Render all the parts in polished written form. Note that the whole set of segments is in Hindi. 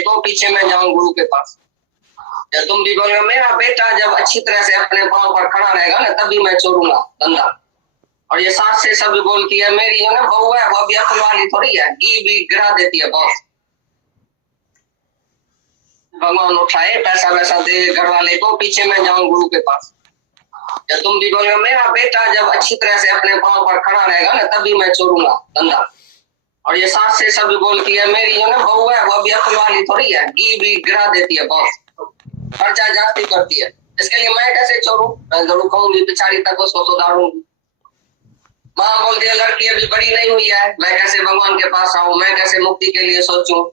तो पीछे मैं जाऊं गुरु के पास। जब तुम भी बोलोगे मेरा बेटा जब अच्छी तरह से अपने पांव पर खड़ा रहेगा ना तभी मैं छोड़ूंगा धंधा। और ये सास से सब बोलती है मेरी जो ना बहू है वो अभी अकल वाली थोड़ी है, घी भी गिरा देती है बहुत। भगवान उठाए पैसा वैसा दे घर वाले को, पीछे मैं जाऊं गुरु के पास। जब तुम भी बोलोगे मेरा बेटा जब अच्छी तरह से अपने पांव पर खड़ा रहेगा ना तभी मैं छोड़ूंगा धंधा। और ये सास से सब बोलती है मेरी जो ना बहू है वो अभी अकल वाली थोड़ी है, घी भी गिरा देती है बहुत, खर्चा जास्ती करती है, इसके लिए मैं कैसे छोड़ू? मैं जरूर कहूंगी पिछाड़ी तक उसको सुधारूंगी। माँ बोलती है लड़की अभी बड़ी नहीं हुई है, मैं कैसे भगवान के पास आऊं, मैं कैसे मुक्ति के लिए सोचूं?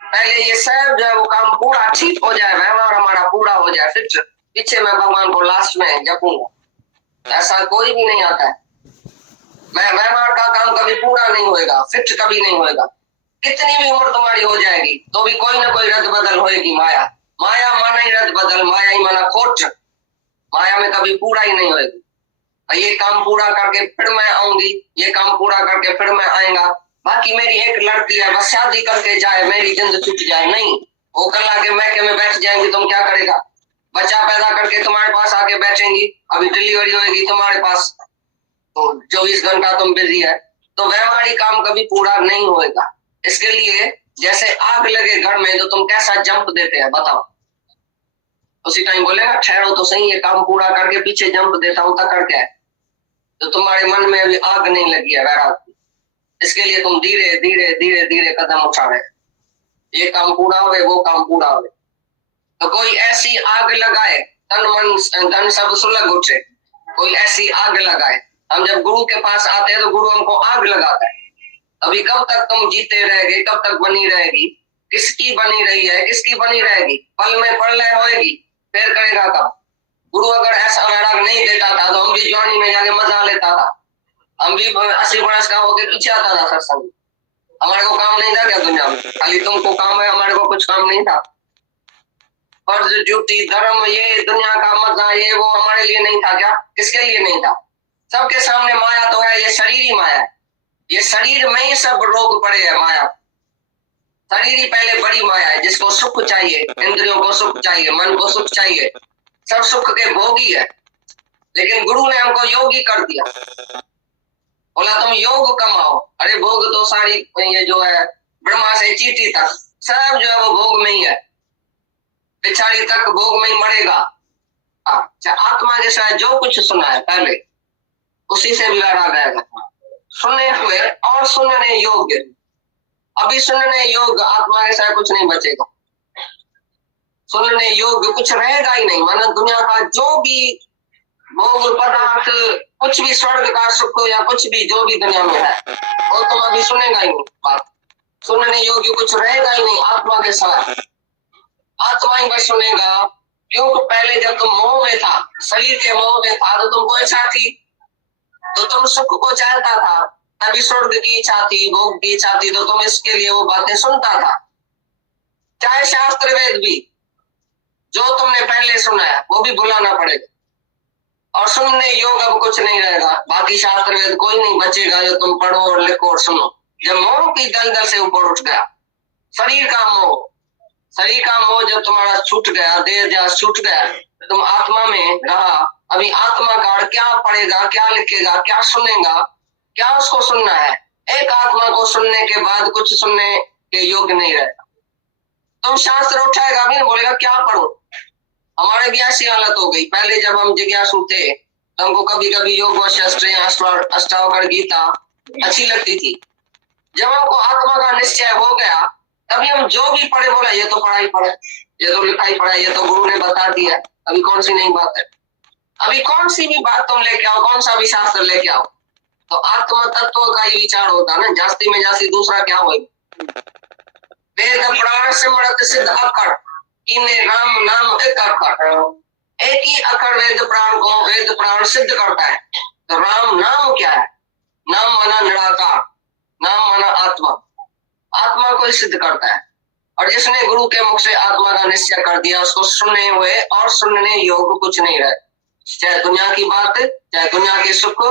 पहले ये सब जो है वो काम पूरा ठीक हो जाए, व्यवहार हमारा पूरा हो जाए, फिर पीछे मैं भगवान को लास्ट में जपूंगा। ऐसा कोई भी नहीं आता है। मैं व्यवहार का काम कभी पूरा नहीं होएगा, फिट कभी नहीं होएगा। कितनी भी उम्र तुम्हारी हो जाएगी तो भी कोई ना कोई रद्द बदल होएगी। माया माया माना ही रद्द बदल, माया ही माना खोट, माया में कभी पूरा ही नहीं होएगी। ये काम पूरा करके फिर मैं आऊंगी, ये काम पूरा करके फिर मैं आएगा। बाकी मेरी एक लड़की है बस शादी करके जाए मेरी जिंद छूट जाए, नहीं। वो कल आके मैके में बैठ जाएंगी, तुम क्या करेगा? बच्चा पैदा करके तुम्हारे पास आके बैठेंगी, अभी डिलीवरी होगी तुम्हारे पास, तो 24 घंटा तुम बिजी है, तो व्यवहारिक काम कभी पूरा नहीं होएगा। इसके लिए जैसे आग लगे घर में तो तुम कैसा जंप देते हैं बताओ? उसी टाइम बोलेगा ठहरो तो सही, ये काम पूरा करके पीछे जंप देता हूं तक करके, तो तुम्हारे मन में अभी आग नहीं लगी है वैराग की। इसके लिए तुम धीरे धीरे धीरे धीरे कदम उठा रहे, ये काम पूरा हो वो काम पूरा हो। तो कोई ऐसी आग लगाए तन मन धन सब सुलग उठे, कोई ऐसी आग लगाए। हम जब गुरु के पास आते हैं तो गुरु हमको आग लगाता है। अभी कब तक तुम जीते रहेगे, कब तक बनी रहेगी? किसकी बनी रही है, किसकी बनी रहेगी? पल में प्रलय होएगी, फिर करेगा कब? गुरु अगर ऐसा वैराग नहीं देता था तो हम भी जवानी में जाके मजा लेता था, हम भी 80 वर्ष का होके पीछे आता था सत्संग। हमारे को काम नहीं था क्या दुनिया में? खाली तुमको काम है, हमारे को कुछ काम नहीं था। फर्ज ड्यूटी धर्म ये दुनिया का मजा ये वो हमारे लिए नहीं था क्या? किसके लिए नहीं था? सबके सामने माया तो है, ये शरीर ही माया है, ये शरीर में ही सब रोग पड़े हैं। माया शरीर ही पहले बड़ी माया है, जिसको सुख चाहिए, इंद्रियों को सुख चाहिए, मन को सुख चाहिए, सब सुख के भोगी है। लेकिन गुरु ने हमको योगी कर दिया, बोला तुम योग कमाओ। अरे भोग तो सारी ये जो है ब्रह्मा से चीटी तक सब जो है वो भोग में ही है, पिछाड़ी तक भोग में ही मरेगा। आत्मा के साथ जो कुछ सुना है पहले उसी से भी लड़ा गया, सुने हुए और सुनने योग्य। अभी सुनने योग्य आत्मा के साथ कुछ नहीं बचेगा, सुनने योग्य कुछ रहेगा ही नहीं। मानो दुनिया का जो भी भोग पदार्थ, कुछ भी स्वर्ग का सुख या कुछ भी जो भी दुनिया में है वो तुम अभी सुनेगा ही नहीं। बात सुनने योग्य कुछ रहेगा ही नहीं आत्मा के साथ, आत्मा ही बस सुनेगा। क्योंकि पहले जब तुम मोह में था, शरीर के मोह में था, तो तुमको इच्छा थी तो तुम सुख को चाहता था, तभी स्वर्ग की इच्छा थी, भोग की इच्छा थी, तो तुम इसके लिए वो बातें सुनता था। चाहे शास्त्र वेद भी जो तुमने पहले सुना है वो भी भुलाना पड़ेगा, और सुनने योग अब कुछ नहीं रहेगा। बाकी शास्त्र वेद कोई नहीं बचेगा जो तुम पढ़ो और लिखो और सुनो। जब मोह की दलदल से ऊपर उठ गया, शरीर का मोह, शरीर का मोह जब तुम्हारा छूट गया, देह जास छूट गया, तुम आत्मा में रहा। अभी आत्मा का क्या पढ़ेगा, क्या लिखेगा, क्या सुनेगा, क्या उसको सुनना है? एक आत्मा को सुनने के बाद कुछ सुनने के योग्य नहीं रहेगा। तुम शास्त्र उठाएगा भी बोलेगा क्या पढ़ो? हमारे भी ऐसी हालत हो गई। पहले जब हम जिज्ञासु थे तो हमको कभी कभी योग अष्टावकर गीता अच्छी लगती थी। जब हमको आत्मा का निश्चय हो गया तभी हम जो भी पढ़े बोला ये तो पढ़ा ही पढ़ा, ये तो लिखा ही पढ़ा, ये तो गुरु ने बता दिया, अभी कौन सी नई बात है? अभी कौन सी भी बात तुम लेके आओ, कौन सा भी शास्त्र लेके आओ, तो आत्मा तत्व का ही विचार होता है ना। जास्ती में जास्ती दूसरा क्या होगा? वेद प्राण सिमरत सिद्ध अखर इन्हें राम नाम एक अखर, एक ही अखर वेद प्राण को वेद प्राण सिद्ध करता है। तो राम नाम क्या है? नाम माना निराकार, नाम माना आत्मा, आत्मा को सिद्ध करता है। और जिसने गुरु के मुख से आत्मा का निश्चय कर दिया उसको सुनने हुए और सुनने योग्य कुछ नहीं रहे। चाहे दुनिया की बात, चाहे दुनिया के सुख,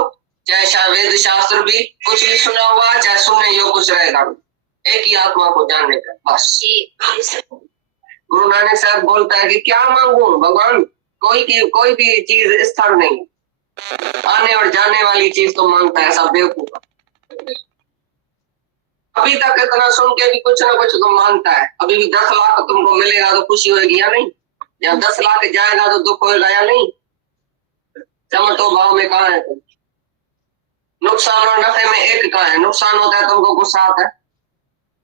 चाहे वेद शास्त्र भी कुछ भी सुना हुआ, चाहे सुनने योग्य कुछ रहेगा। एक ही आत्मा को जानने का, बस। गुरु नानक साहब बोलता है कि क्या मांगू भगवान, कोई भी चीज स्थिर नहीं, आने और जाने वाली चीज तो मांगता है, सब बेवकूफ। अभी तक इतना सुन के भी कुछ ना कुछ तो मांगता है। अभी भी 10 लाख तुमको मिलेगा तो खुशी होगी या नहीं, या 10 लाख जाएगा तो दुख होगा या नहीं। चमटो भाव में कहाँ है तुम? नुकसान और नफे में एक कहाँ है? नुकसान होता है तुमको गुस्सा आता है,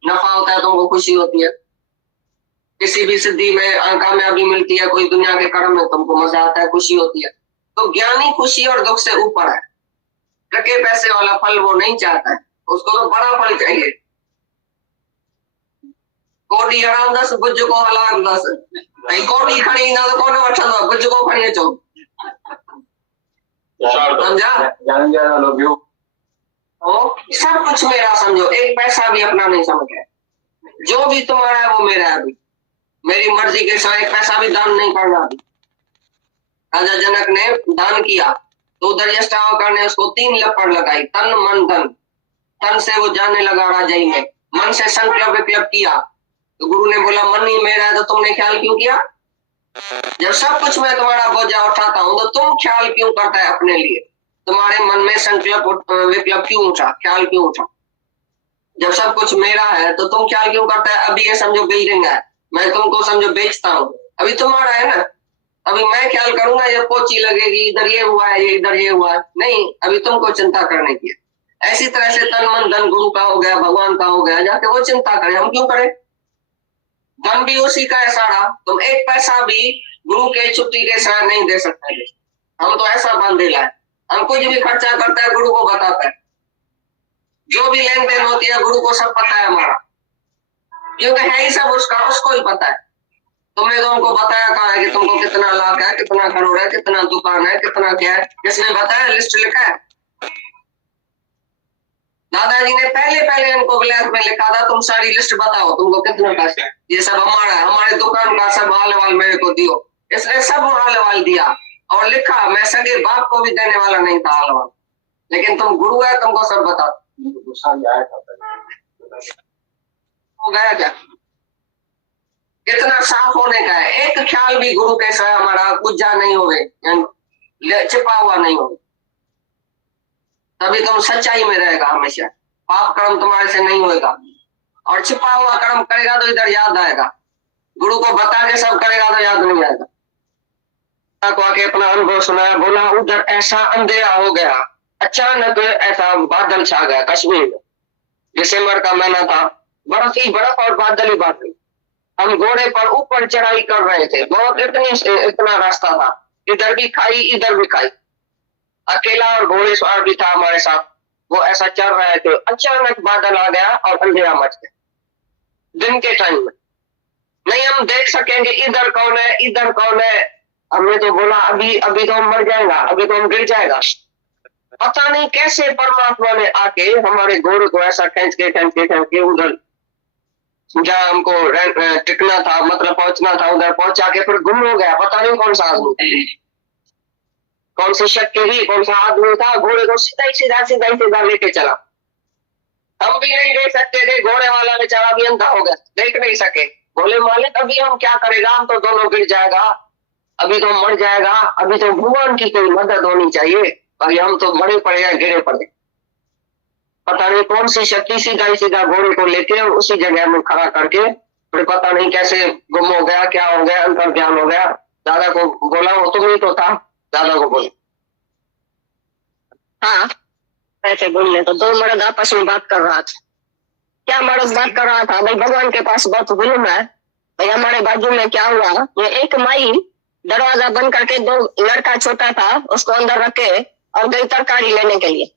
नफा होता है तुमको खुशी होती है। किसी भी सिद्धि में कामयाबी मिलती है, कोई दुनिया के कर्म में तुमको मजा आता है, खुशी होती है। तो ज्ञानी खुशी और दुख से ऊपर है। टके पैसे वाला फल वो नहीं चाहता है, उसको तो बड़ा फल चाहिए। कोटी हराम 10 बुज को हलाक 10, कोटी खड़ी ना तो कौन वठंदो, बुज को खड़ी अचो। समझा? सब कुछ मेरा समझो, एक पैसा भी अपना नहीं समझ है। जो भी तुम्हारा है वो मेरा है। अभी मेरी मर्जी के सिवा एक पैसा भी दान नहीं करना। अभी राजा जनक ने दान किया तो दरियाष्टावकर ने उसको 3 लपड़ लगाई, तन मन धन। तन से वो जाने लगा राजाई में, मन से संकल्प विकल्प किया तो गुरु ने बोला मन ही मेरा है तो तुमने ख्याल क्यों किया? जब सब कुछ मैं तुम्हारा बोझा उठाता हूं तो तुम ख्याल क्यों करता है अपने लिए? तुम्हारे मन में संकल्प विकल्प क्यों उठा, ख्याल क्यों उठा? जब सब कुछ मेरा है तो तुम ख्याल क्यों करता है? अभी ये समझो बिल्डिंग है, मैं तुमको समझो बेचता हूँ, अभी तुम्हारा है ना। अभी मैं ख्याल करूंगा ये पोची लगेगी, इधर ये हुआ है, ये इधर ये हुआ है, नहीं, अभी तुमको चिंता करने की है। ऐसी तरह से तन मन धन गुरु का हो गया, भगवान का हो गया, जाके वो चिंता करें, हम क्यों करें? धन भी उसी का है सारा। तुम एक पैसा भी गुरु के छुट्टी के साथ नहीं दे सकते। हम तो ऐसा बांधेला है, हम कुछ भी खर्चा करता है गुरु को बताता है, जो भी लेन देन होती है गुरु को सब पता है हमारा, क्योंकि है ही सब उसका, उसको ही पता है। तुमने तो उनको बताया कहा है कि तुमको कितना लाख है, कितना करोड़ है, कितना दुकान है, कितना क्या है, किसने बताया? लिस्ट लिखा है। दादाजी ने पहले इनको ब्लैक में लिखा था, तुम सारी लिस्ट बताओ तुमको कितना पैसा है, ये सब हमारा है, हमारे दुकान का सब हाल वाल मेरे को दियो। इसने सब हाल वाल दिया और लिखा, मैं सगे बाप को भी देने वाला नहीं था हाल वाल, लेकिन तुम गुरु है, तुमको सब बता। हो गया क्या? इतना साफ होने का है, एक ख्याल भी गुरु के साथ हमारा गुज्जा नहीं होवे, छिपा हुआ नहीं हो, तभी तुम सच्चाई में रहेगा हमेशा। पाप कर्म तुम्हारे से नहीं होगा, और छिपा हुआ कर्म करेगा तो इधर याद आएगा, गुरु को बता के सब करेगा तो याद नहीं आएगा। को आके अपना अनुभव सुनाया, बोला उधर ऐसा अंधेरा हो गया, अचानक ऐसा बादल छा गया कश्मीर में, दिसंबर का महीना था, बर्फ ही बर्फ और बादल ही बादल। हम घोड़े पर ऊपर चढ़ाई कर रहे थे, बहुत इतना रास्ता था, इधर भी खाई इधर भी खाई, अकेला और घोड़े सवार भी था हमारे साथ। वो ऐसा चल रहे थे, अचानक बादल आ गया और अंधेरा मच गया। दिन के टाइम में नहीं हम देख सकेंगे इधर कौन है इधर कौन है। हमने तो बोला अभी तो हम मर जाएगा, अभी तो हम गिर जाएगा। पता नहीं कैसे परमात्मा ने आके हमारे घोड़े को ऐसा खींच के उधर जहाँ हमको टिकना था, मतलब पहुंचना था, उधर पहुंचा के फिर गुम हो गया। पता नहीं कौन सा आदमी, कौन सी शक्ति ही, कौन सा आदमी था, घोड़े को सीधा लेके चला। हम भी नहीं देख सकते थे, घोड़े वाला बेचारा भी अंधा हो गया, देख नहीं सके। बोले मालिक अभी हम क्या करेगा, हम तो दोनों गिर जाएगा, अभी तो मर जाएगा, अभी तो भगवान की कोई मदद होनी चाहिए, अभी हम तो मरे पड़े हैं, गिरे पड़े। पता नहीं कौन सी शक्ति सीधा घोड़े को लेके और उसी जगह में खड़ा करके, फिर पता नहीं कैसे गुम हो गया, क्या हो गया, अंतर ध्यान हो गया। दादा को बोला वो तुम ही तो था। दादा को बोले हाँ ऐसे बोलने तो दो मर्द आपस में बात कर रहा था। क्या मर्द बात कर रहा था? भाई भगवान के पास बहुत जुल्म है। भाई हमारे बाजू में क्या हुआ, ये एक माई दरवाजा बंद करके, दो लड़का छोटा था उसको अंदर रखे और गई तरकारी लेने के लिए।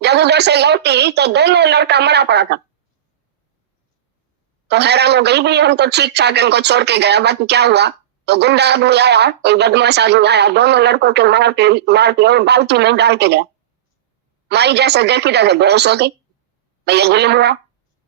जब उधर से लौटी तो दोनों लड़का मरा पड़ा था। तो हैरान हो गई, भी हम तो ठीक ठाक इनको छोड़ के गया, बाकी क्या हुआ? तो गुंडा आदमी आया, कोई बदमाश आदमी आया, दोनों लड़कों के मार के और बाल्टी में डाल के गया। माई जैसे देखी जैसे बेहोश हो गई, भैया जुल्म हुआ।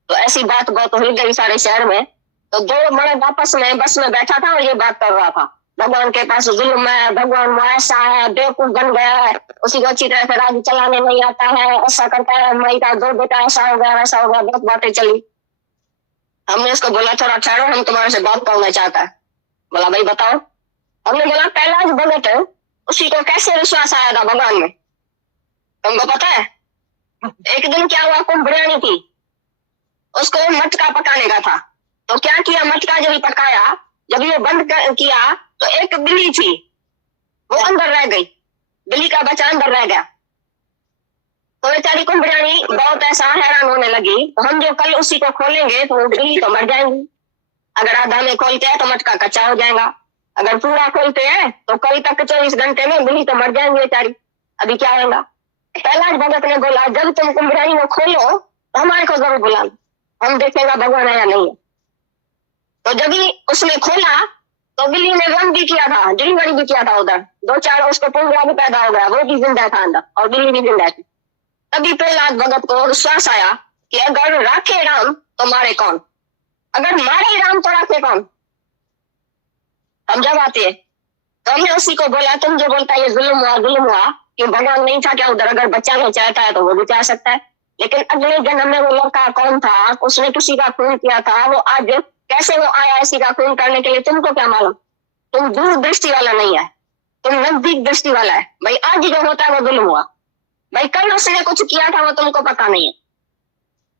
तो ऐसी बात बहुत हो गई सारे शहर में। तो दो मर्द आपस में बस में बैठा था और ये बात कर रहा था, भगवान के पास जुल्म है, भगवान वो ऐसा है, बेवकूफ बन गया है, उसी को अच्छी तरह से राज्य चलाने नहीं आता है, ऐसा करता है, मई का 2 बेटा ऐसा हो गया वैसा हो गया, बहुत बातें चली। हमने उसको बोला थोड़ा ठहरो, हम तुम्हारे से बात करना चाहता है। बोला भाई बताओ। हमने बोला पहला जो भगत है उसी को कैसे विश्वास आया था भगवान में, तुमको पता है? एक दिन क्या हुआ, कुंभ बिरयानी थी, उसको मटका पकाने का था, तो क्या किया, मटका जब पकाया, जब ये बंद किया तो एक बिल्ली थी वो अंदर रह गई, बिल्ली का बच्चा अंदर रह गया। तो बेचारी कुंभ बिरयानी बहुत ऐसा हैरान होने लगी, तो हम जो कल उसी को खोलेंगे तो वो बिल्ली तो मर जाएंगी, अगर आधा में खोलते हैं तो मटका कच्चा हो जाएगा, अगर पूरा खोलते हैं तो कल तक 24 घंटे में बिल्ली तो मर जाएंगी बेचारी, अभी क्या होगा। पहला भगत ने बोला जब तुम कुंभ बिरयानी को खोलो तो हमारे को जरूर बुला लो, हम देखेगा भगवान है या नहीं है। तो जब ही उसने खोला तो बिल्ली ने रन भी किया था, डिलीवरी भी किया था, उधर 2-4 उसको पूरा भी पैदा हो गया, वो भी जिंदा था अंदर और बिल्ली भी जिंदा थी। तभी प्रहलाद भगत को विश्वास आया कि अगर राखे राम तो मारे कौन, अगर मारे राम तो राखे कौन, समझा बात है। तो हमने उसी को बोला तुम जो बोलता है ये जुल्म हुआ कि भगवान नहीं था क्या उधर, अगर बच्चा नहीं चाहता है तो वो भी चाह सकता है, लेकिन अगले जन्म में वो लड़का कौन था, उसने किसी का खून किया था, वो आज कैसे वो आया इसी का खून करने के लिए, तुमको क्या मालूम, तुम दूर दृष्टि वाला नहीं है, तुम नजदीक दृष्टि वाला है। भाई आज जो होता है वो जुल्म हुआ, भाई कल उसने कुछ किया था वो तुमको पता नहीं है,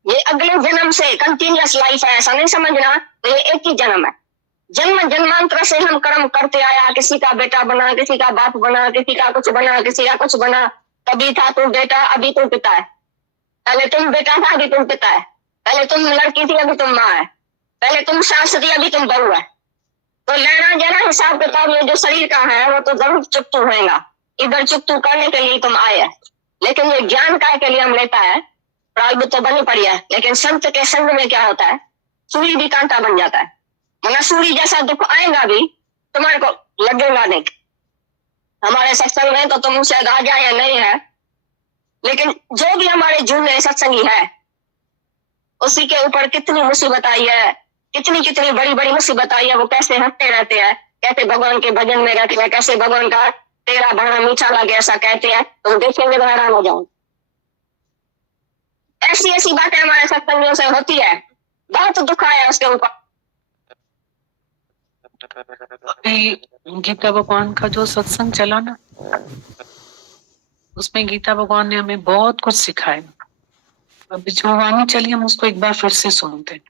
ये अगले जन्म से कंटिन्यूअस लाइफ है, ऐसा नहीं समझना, तो ये एक ही जन्म है, जन्म जन्मांतर से हम कर्म करते आया, किसी का बेटा बना, किसी का बाप बना, किसी का कुछ बना, किसी का कुछ बना, कभी था तू बेटा अभी तू पिता है, पहले तुम बेटा था अभी तुम पिता है, पहले तुम लड़की थी अभी तुम माँ है, पहले तुम सास थी अभी तुम बहू है। तो लेना जरा हिसाब किताब ये जो शरीर का है वो तो जरूर चुकतू होएगा, इधर चुकतू करने के लिए तुम आए है, लेकिन ये ज्ञान काय के लिए हम लेता है, प्रारब्ध तो बनी पड़ी है, लेकिन संत के संग में क्या होता है, सूर्य भी कांटा बन जाता है, मगर सूर्य जैसा दुख आएगा भी तुम्हारे को लगेगा नहीं। हमारे सत्संग में तो तुम शायद आ जाए या नहीं है, लेकिन जो भी हमारे जूने सत्संगी है उसी के ऊपर कितनी मुसीबत आई है, कितनी कितनी बड़ी बड़ी मुसीबत आई है, वो कैसे हंसते रहते हैं, कैसे भगवान के भजन में रहते हैं, कैसे भगवान का तेरा भाना मीठा लगे ऐसा कहते हैं, तो देखेंगे तो हैरान हो जाओ। ऐसी ऐसी बातें हमारे सत्संगियों से होती है, बहुत दुख आया उसके ऊपर। गीता भगवान का जो सत्संग चला ना, उसमें गीता भगवान ने हमें बहुत कुछ सिखाया। अभी जो वाणी चली हम उसको एक बार फिर से सुनते हैं,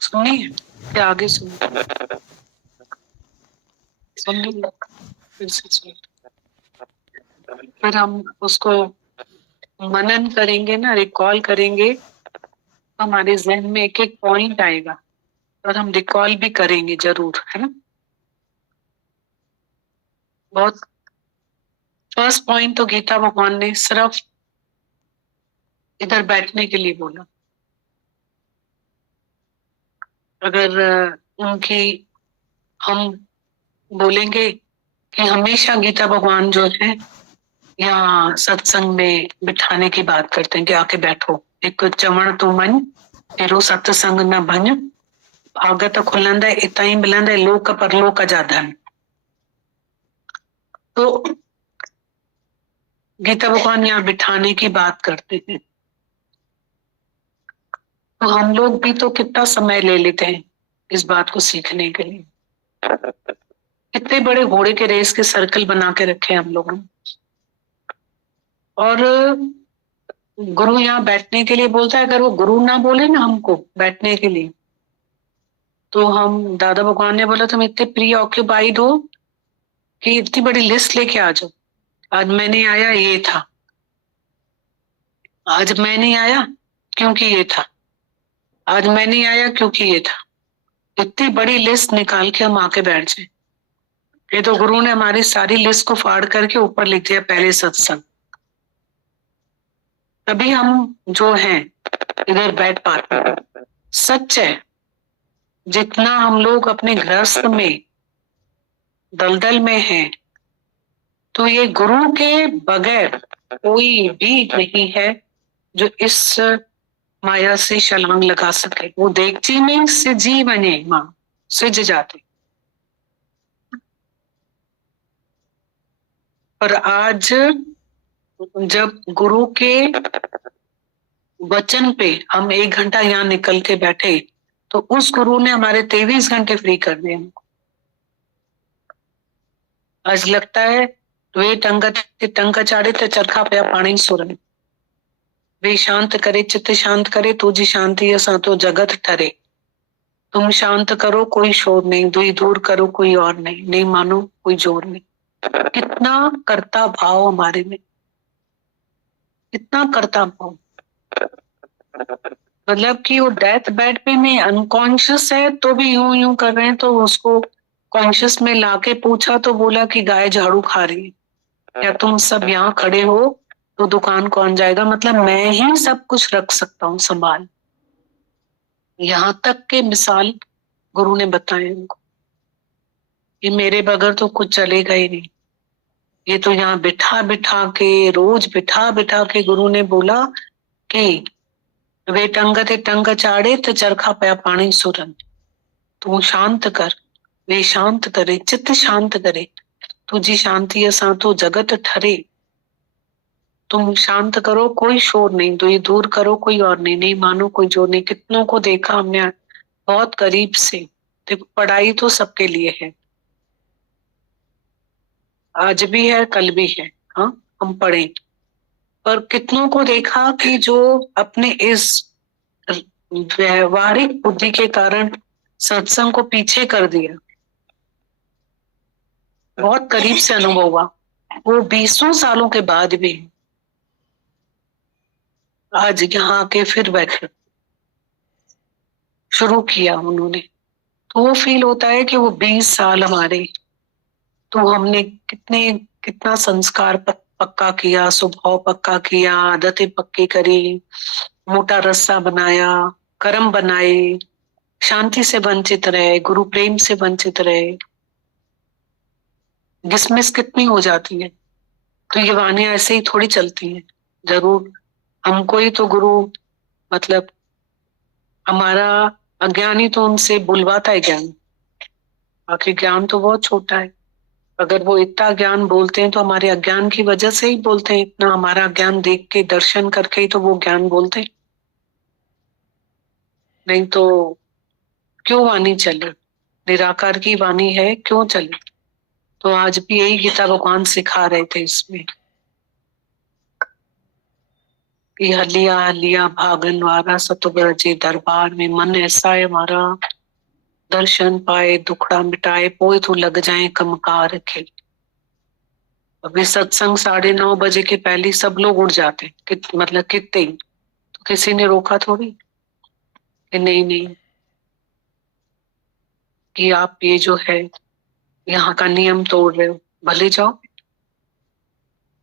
सुनिए या आगे सुनिए, सुनिए फिर से सुनिए, फिर हम उसको मनन करेंगे ना, रिकॉल करेंगे, हमारे जहन में एक एक पॉइंट आएगा और हम रिकॉल भी करेंगे जरूर, है ना। बहुत फर्स्ट पॉइंट तो गीता भगवान ने सिर्फ इधर बैठने के लिए बोला। अगर उनकी हम बोलेंगे कि हमेशा गीता भगवान जो है यहाँ सत्संग में बिठाने की बात करते हैं कि आके बैठो, एक चवण तू मन तेरो सत्संग न भन, भागत खुलंदा इता ही मिलंदा लोक परलोक जा धन। तो गीता भगवान यहाँ बिठाने की बात करते हैं, तो हम लोग भी तो कितना समय ले लेते हैं इस बात को सीखने के लिए। कितने बड़े घोड़े के रेस के सर्कल बना के रखे हम लोगों ने, और गुरु यहाँ बैठने के लिए बोलता है। अगर वो गुरु ना बोले ना हमको बैठने के लिए, तो हम, दादा भगवान ने बोला तुम इतने प्री ऑक्यूपाइड हो कि इतनी बड़ी लिस्ट लेके आ जाओ, आज मैं नहीं आया ये था, आज मैं नहीं आया क्योंकि ये था, आज मैं नहीं आया क्योंकि ये था, इतनी बड़ी लिस्ट निकाल के हम आके बैठ जाए। ये तो गुरु ने हमारी सारी लिस्ट को फाड़ करके ऊपर लिख दिया पहले सत्संग, तभी हम जो हैं इधर बैठ पाते हैं। सच है, जितना हम लोग अपने गृहस्थ में दलदल में हैं, तो ये गुरु के बगैर कोई भी नहीं है जो इस माया से छलांग लगा सके। वो देखती में सिजी बने माँ सिज जाते, पर आज जब गुरु के वचन पे हम 1 घंटा यहाँ निकल के बैठे तो उस गुरु ने हमारे 23 घंटे फ्री कर दिए हमको। आज लगता है वे टंग चाड़े तो चरखा पे पानी सुरन, वे शांत करे चित्त शांत करे तुझी शांति असा तो जगत ठरे। तुम शांत करो कोई शोर नहीं, दुई दूर करो कोई और नहीं, नहीं मानो कोई जोर नहीं। कितना कर्ता भाव हमारे में, कितना कर्ता भाव। मतलब कि वो डेथ बेड पे में अनकॉन्शियस है तो भी यूं यूं कर रहे हैं, तो उसको कॉन्शियस में लाके पूछा तो बोला कि गाय झाड़ू खा रही है, क्या तुम सब यहाँ खड़े हो तो दुकान कौन जाएगा। मतलब मैं ही सब कुछ रख सकता हूँ संभाल। यहाँ तक के मिसाल गुरु ने बताए उनको, ये मेरे बगैर तो कुछ चलेगा ही नहीं। ये तो यहाँ बिठा बिठा के, रोज बिठा बिठा के गुरु ने बोला कि वे टंग चाड़े तो चरखा पया पानी सुरन। तू शांत कर, वे शांत करे चित्त शांत करे तुझी शांति असा तो जगत ठरे। तुम शांत करो कोई शोर नहीं, तो ये दूर करो कोई और नहीं, नहीं मानो कोई जोर नहीं। कितनों को देखा हमने बहुत करीब से। देखो पढ़ाई तो सबके लिए है, आज भी है कल भी है, हाँ हम पढ़ें। पर कितनों को देखा कि जो अपने इस व्यवहारिक बुद्धि के कारण सत्संग को पीछे कर दिया। बहुत करीब से अनुभव हुआ, वो 20 सालों के बाद भी आज यहाँ आके फिर बैठे शुरू किया उन्होंने। तो वो फील होता है कि वो 20 साल हमारे, तो हमने कितना संस्कार पक्का किया, स्वभाव पक्का किया, आदतें पक्की करी, मोटा रस्सा बनाया, कर्म बनाए, शांति से वंचित रहे, गुरु प्रेम से वंचित रहे, डिसमिस कितनी हो जाती है। तो ये वाणियां ऐसे ही थोड़ी चलती हैं। जरूर हमको ही तो गुरु, मतलब हमारा अज्ञान ही तो उनसे बुलवाता है ज्ञान, बाकी ज्ञान तो बहुत छोटा है। अगर वो इतना ज्ञान बोलते हैं तो हमारे अज्ञान की वजह से ही बोलते हैं। इतना हमारा ज्ञान देख के दर्शन करके ही तो वो ज्ञान बोलते हैं, नहीं तो क्यों वाणी चले। निराकार की वाणी है, क्यों चले। तो आज भी यही गीता भगवान सिखा रहे थे इसमें कि हलिया हलिया भागन वारा सतुब्रजे दरबार में, मन ऐसा है हमारा दर्शन पाए दुखड़ा मिटाए पोए तो लग जाए कमकार खिल। अभी सत्संग 9:30 बजे के पहले सब लोग उठ जाते हैं, मतलब कितने ही, तो किसी ने रोका थोड़ी कि नहीं नहीं कि आप ये जो है यहाँ का नियम तोड़ रहे हो, भले जाओ।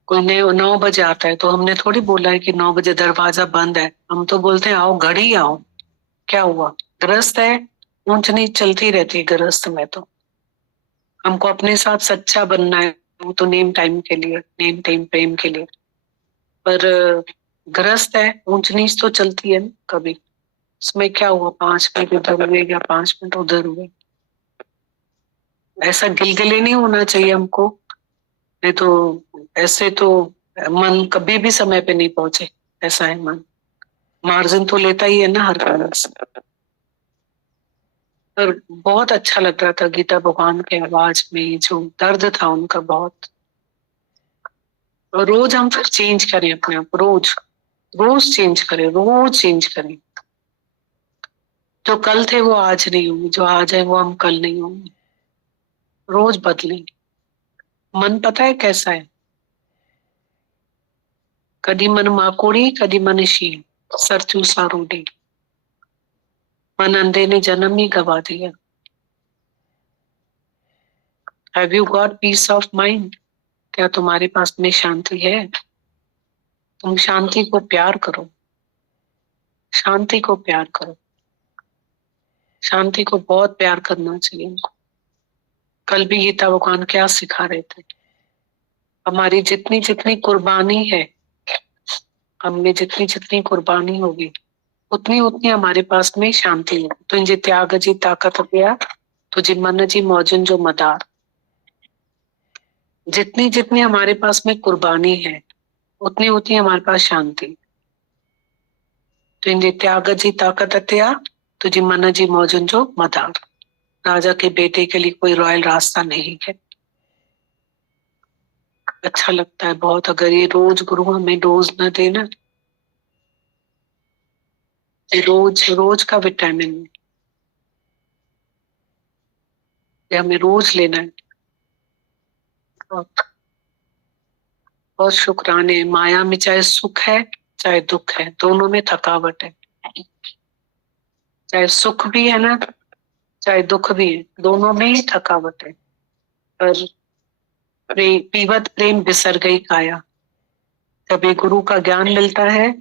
कोई 9 बजे आता है तो हमने थोड़ी बोला है कि 9 बजे दरवाजा बंद है। हम तो बोलते हैं आओ घड़ी आओ, क्या हुआ, गृहस्थ है, ऊंच नीच चलती रहती है गृहस्थ में। तो हमको अपने साथ सच्चा बनना है, वो तो नेम टाइम के लिए, नेम टाइम प्रेम के लिए। पर गृहस्थ है, ऊंच नीच तो चलती है ना कभी। उसमें क्या हुआ, 5 मिनट उधर हुए या 5 मिनट उधर हुए, ऐसा गिलगिले नहीं होना चाहिए हमको। नहीं तो ऐसे तो मन कभी भी समय पे नहीं पहुंचे, ऐसा है मन, मार्जिन तो लेता ही है ना हर कारण से। पर बहुत अच्छा लग रहा था गीता भगवान के आवाज में जो दर्द था उनका बहुत। और रोज हम फिर चेंज करें अपने आप, रोज रोज चेंज करें, रोज चेंज करें। जो कल थे वो आज नहीं होंगे, जो आज है वो हम कल नहीं होंगे। रोज बदलें। मन पता है कैसा है, कदी मन माकोड़ी कदी मन शील सरचू सारूडी। मन अंधे ने जन्म ही गवा दिया। Have you got peace of mind? क्या तुम्हारे पास में शांति है? तुम शांति को प्यार करो, शांति को प्यार करो, शांति को बहुत प्यार करना चाहिए। कल भी गीता भगवान क्या सिखा रहे थे, हमारी जितनी जितनी कुर्बानी है, हमने जितनी जितनी कुर्बानी होगी उतनी उतनी हमारे पास में शांति है। तुझे त्याग जी ताकत गया, तुझे मन जी मौजन जो मदार। जितनी जितनी हमारे पास में कुर्बानी है उतनी उतनी हमारे पास शांति। तुझे त्याग जी ताकत अत्या तुझी मन जी मौजन जो मदार। राजा के बेटे के लिए कोई रॉयल रास्ता नहीं है। अच्छा लगता है बहुत अगर ये रोज गुरु हमें डोज न देना, रोज रोज का विटामिन ये हमें रोज लेना है। बहुत शुक्राने। माया में चाहे सुख है चाहे दुख है, दोनों में थकावट है। चाहे सुख भी है ना चाहे दुख भी है, दोनों में ही थकावट है। पर पीवत प्रेम बिसर गई काया। जब ये गुरु का ज्ञान मिलता है,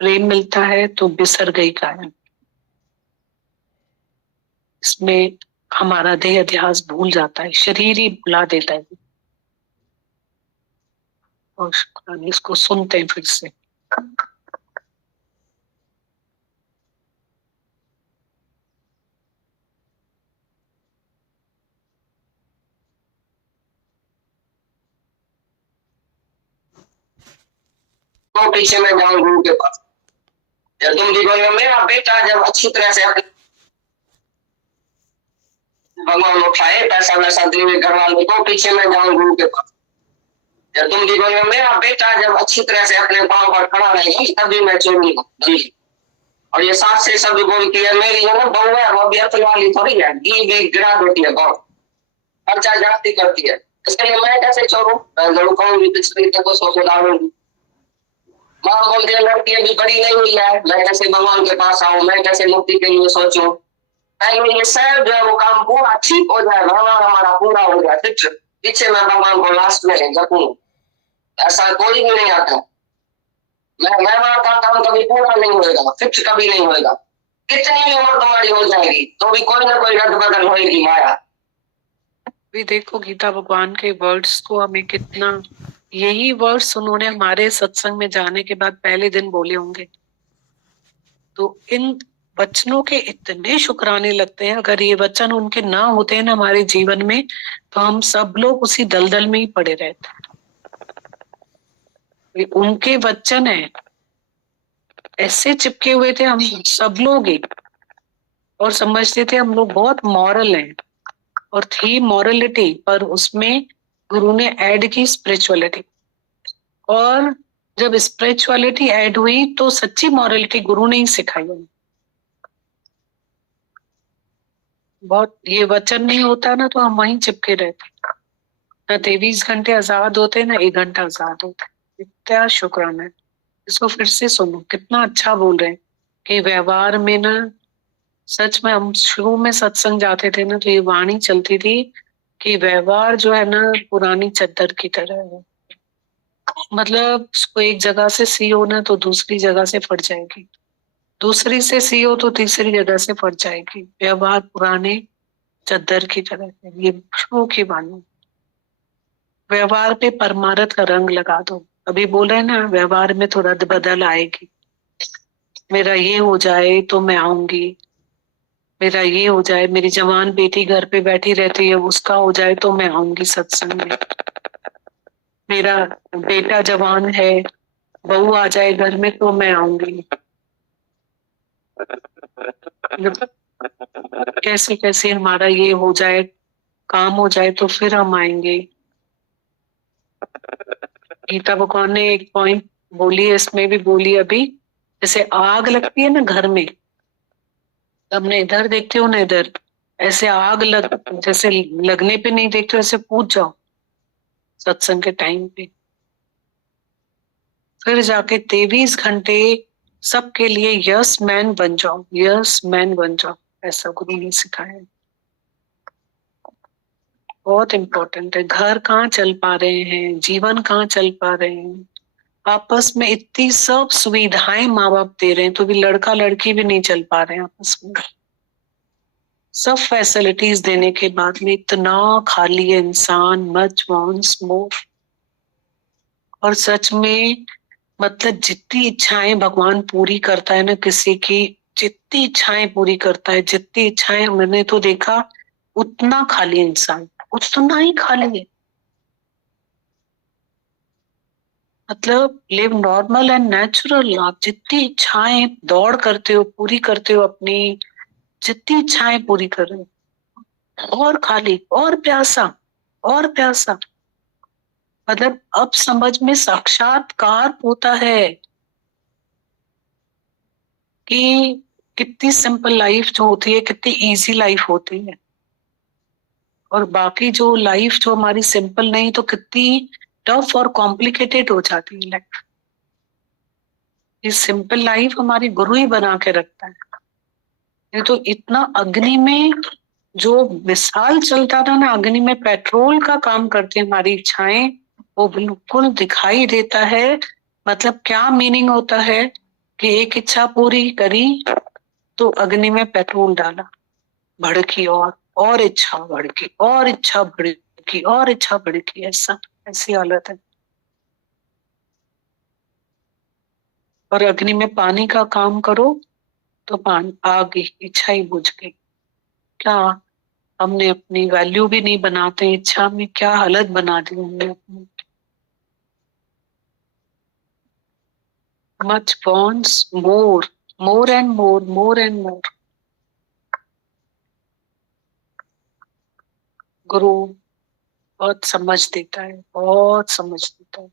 प्रेम मिलता है, तो बिसर गई काया। इसमें हमारा देह अध्यास भूल जाता है, शरीर ही भुला देता है। और शुक्राने। इसको सुनते हैं फिर से। तो पीछे मैं जाऊं गुरु के पास। या तुम भी बोलो मेरा बेटा जब अच्छी तरह से अपने भगवान उठाए, पैसा वैसा देवे घर वालों को, पीछे मैं जाऊं गुरु के पास। या तुम भी बोलो मेरा बेटा जब अच्छी तरह से अपने पांव पर खड़ा रहेगा तभी मैं छोड़ूंगा धंधी। और ये साथ से सब बोलती है मेरी जो ना बहू है वो भी अतल वाली थोड़ी है, घी गिरा देती है बहुत, खर्चा जाती करती है। इसके लिए मैं कैसे छोड़ू? मैं जरूर कहूंगी पिछली तक को सोच डालूंगी। माँ बोलती है लड़की अभी बड़ी नहीं हुई है, मैं कैसे भगवान के पास आऊं, मैं कैसे मुक्ति के लिए सोचूं। पहले ये सब जो है वो काम पूरा ठीक हो जाए, भगवान हमारा पूरा हो जाए, फिर पीछे मैं भगवान को लास्ट में जपूं। ऐसा कोई भी नहीं आता। मैं वहां का काम कभी पूरा नहीं होगा, फिक्स कभी नहीं होगा। कितनी भी उम्र तुम्हारी हो जाएगी तो भी कोई ना कोई रद्द बदल होगी माया। भी देखो गीता भगवान के वर्ड्स को हमें कितना, यही वर्ड्स उन्होंने हमारे सत्संग में जाने के बाद पहले दिन बोले होंगे। तो इन वचनों के इतने शुक्राने लगते हैं। अगर ये वचन उनके ना होते हैं ना हमारे जीवन में, तो हम सब लोग उसी दलदल में ही पड़े रहते। उनके वचन है, ऐसे चिपके हुए थे हम सब लोग एक, और समझते थे हम लोग बहुत मॉरल हैं, और थी मॉरलिटी, पर उसमें गुरु ने ऐड की स्पिरिचुअलिटी। और जब स्पिरिचुअलिटी ऐड हुई तो सच्ची मॉरलिटी गुरु ने ही सिखाई हमें। बहुत ये वचन नहीं होता ना तो हम वहीं चिपके रहते, ना 23 घंटे आजाद होते ना 1 घंटा आजाद होते। इतना शुक्राना है। इसको फिर से सुनो, कितना अच्छा बोल रहे हैं कि व्यवहार में ना, सच में हम शुरू में सत्संग जाते थे ना तो ये वाणी चलती थी कि व्यवहार जो है ना पुरानी चद्दर की तरह है। मतलब उसको एक जगह से सी हो ना तो दूसरी जगह से फट जाएगी, दूसरी से सी हो तो तीसरी जगह से फट जाएगी। व्यवहार पुराने चद्दर की तरह है, ये शुरू की वाणी। व्यवहार पे परमार्थ का रंग लगा दो। अभी बोल रहे हैं ना व्यवहार में तो रद्द बदल आएगी। मेरा ये हो जाए तो मैं आऊंगी, मेरा ये हो जाए, मेरी जवान बेटी घर पे बैठी रहती है उसका हो जाए तो मैं आऊंगी सत्संग में। मेरा बेटा जवान है, बहू आ जाए घर में तो मैं आऊंगी। कैसे कैसे हमारा ये हो जाए, काम हो जाए तो फिर हम आएंगे। गीता भगवान ने एक पॉइंट बोली है, इसमें भी बोली अभी, जैसे आग लगती है ना घर में, हमने इधर देखते हो ना इधर, ऐसे आग लग, जैसे लगने पे नहीं देखते हो ऐसे पूछ जाओ सत्संग के टाइम पे, फिर जाके 23 घंटे सबके लिए यस मैन बन जाओ, यस मैन बन जाओ। ऐसा गुरु ने सिखाया। बहुत इम्पोर्टेंट है। घर कहाँ चल पा रहे हैं, जीवन कहाँ चल पा रहे हैं, आपस में इतनी सब सुविधाएं माँ बाप दे रहे हैं तो भी लड़का लड़की भी नहीं चल पा रहे हैं आपस में। सब फैसिलिटीज देने के बाद में इतना खाली है इंसान, मच वांट्स मोर। और सच में मतलब जितनी इच्छाएं भगवान पूरी करता है ना किसी की, जितनी इच्छाएं पूरी करता है, जितनी इच्छाएं मैंने तो देखा, उतना खाली इंसान, उतना ही खाली है। मतलब लिव नॉर्मल एंड नेचुरल। आप जितनी इच्छाएं दौड़ करते हो, पूरी करते हो, अपनी जितनी इच्छाएं पूरी कर रहे हो, और खाली और प्यासा और प्यासा। मतलब अब समझ में साक्षात्कार होता है कि कितनी सिंपल लाइफ जो होती है, कितनी इजी लाइफ होती है, और बाकी जो लाइफ जो हमारी सिंपल नहीं तो कितनी टफ और कॉम्प्लिकेटेड हो जाती है लाइफ। ये सिंपल लाइफ हमारी गुरु ही बना के रखता है। ये तो इतना अग्नि में जो मिसाल चलता था ना, अग्नि में पेट्रोल का काम करती है हमारी इच्छाएं, वो बिल्कुल दिखाई देता है। मतलब क्या मीनिंग होता है कि एक इच्छा पूरी करी तो अग्नि में पेट्रोल डाला, भड़की, और इच्छा भड़की, और इच्छा भड़की, और इच्छा भड़की, ऐसा ऐसी हालत है। और अग्नि में पानी का काम करो तो पानी आ गई, इच्छा ही बुझ गई। क्या हमने अपनी वैल्यू भी नहीं बनाते, इच्छा में क्या हालत बना दी हमने अपनी। Much wants more, more and more, more and more. गुरु बहुत समझ देता है, बहुत समझ देता है।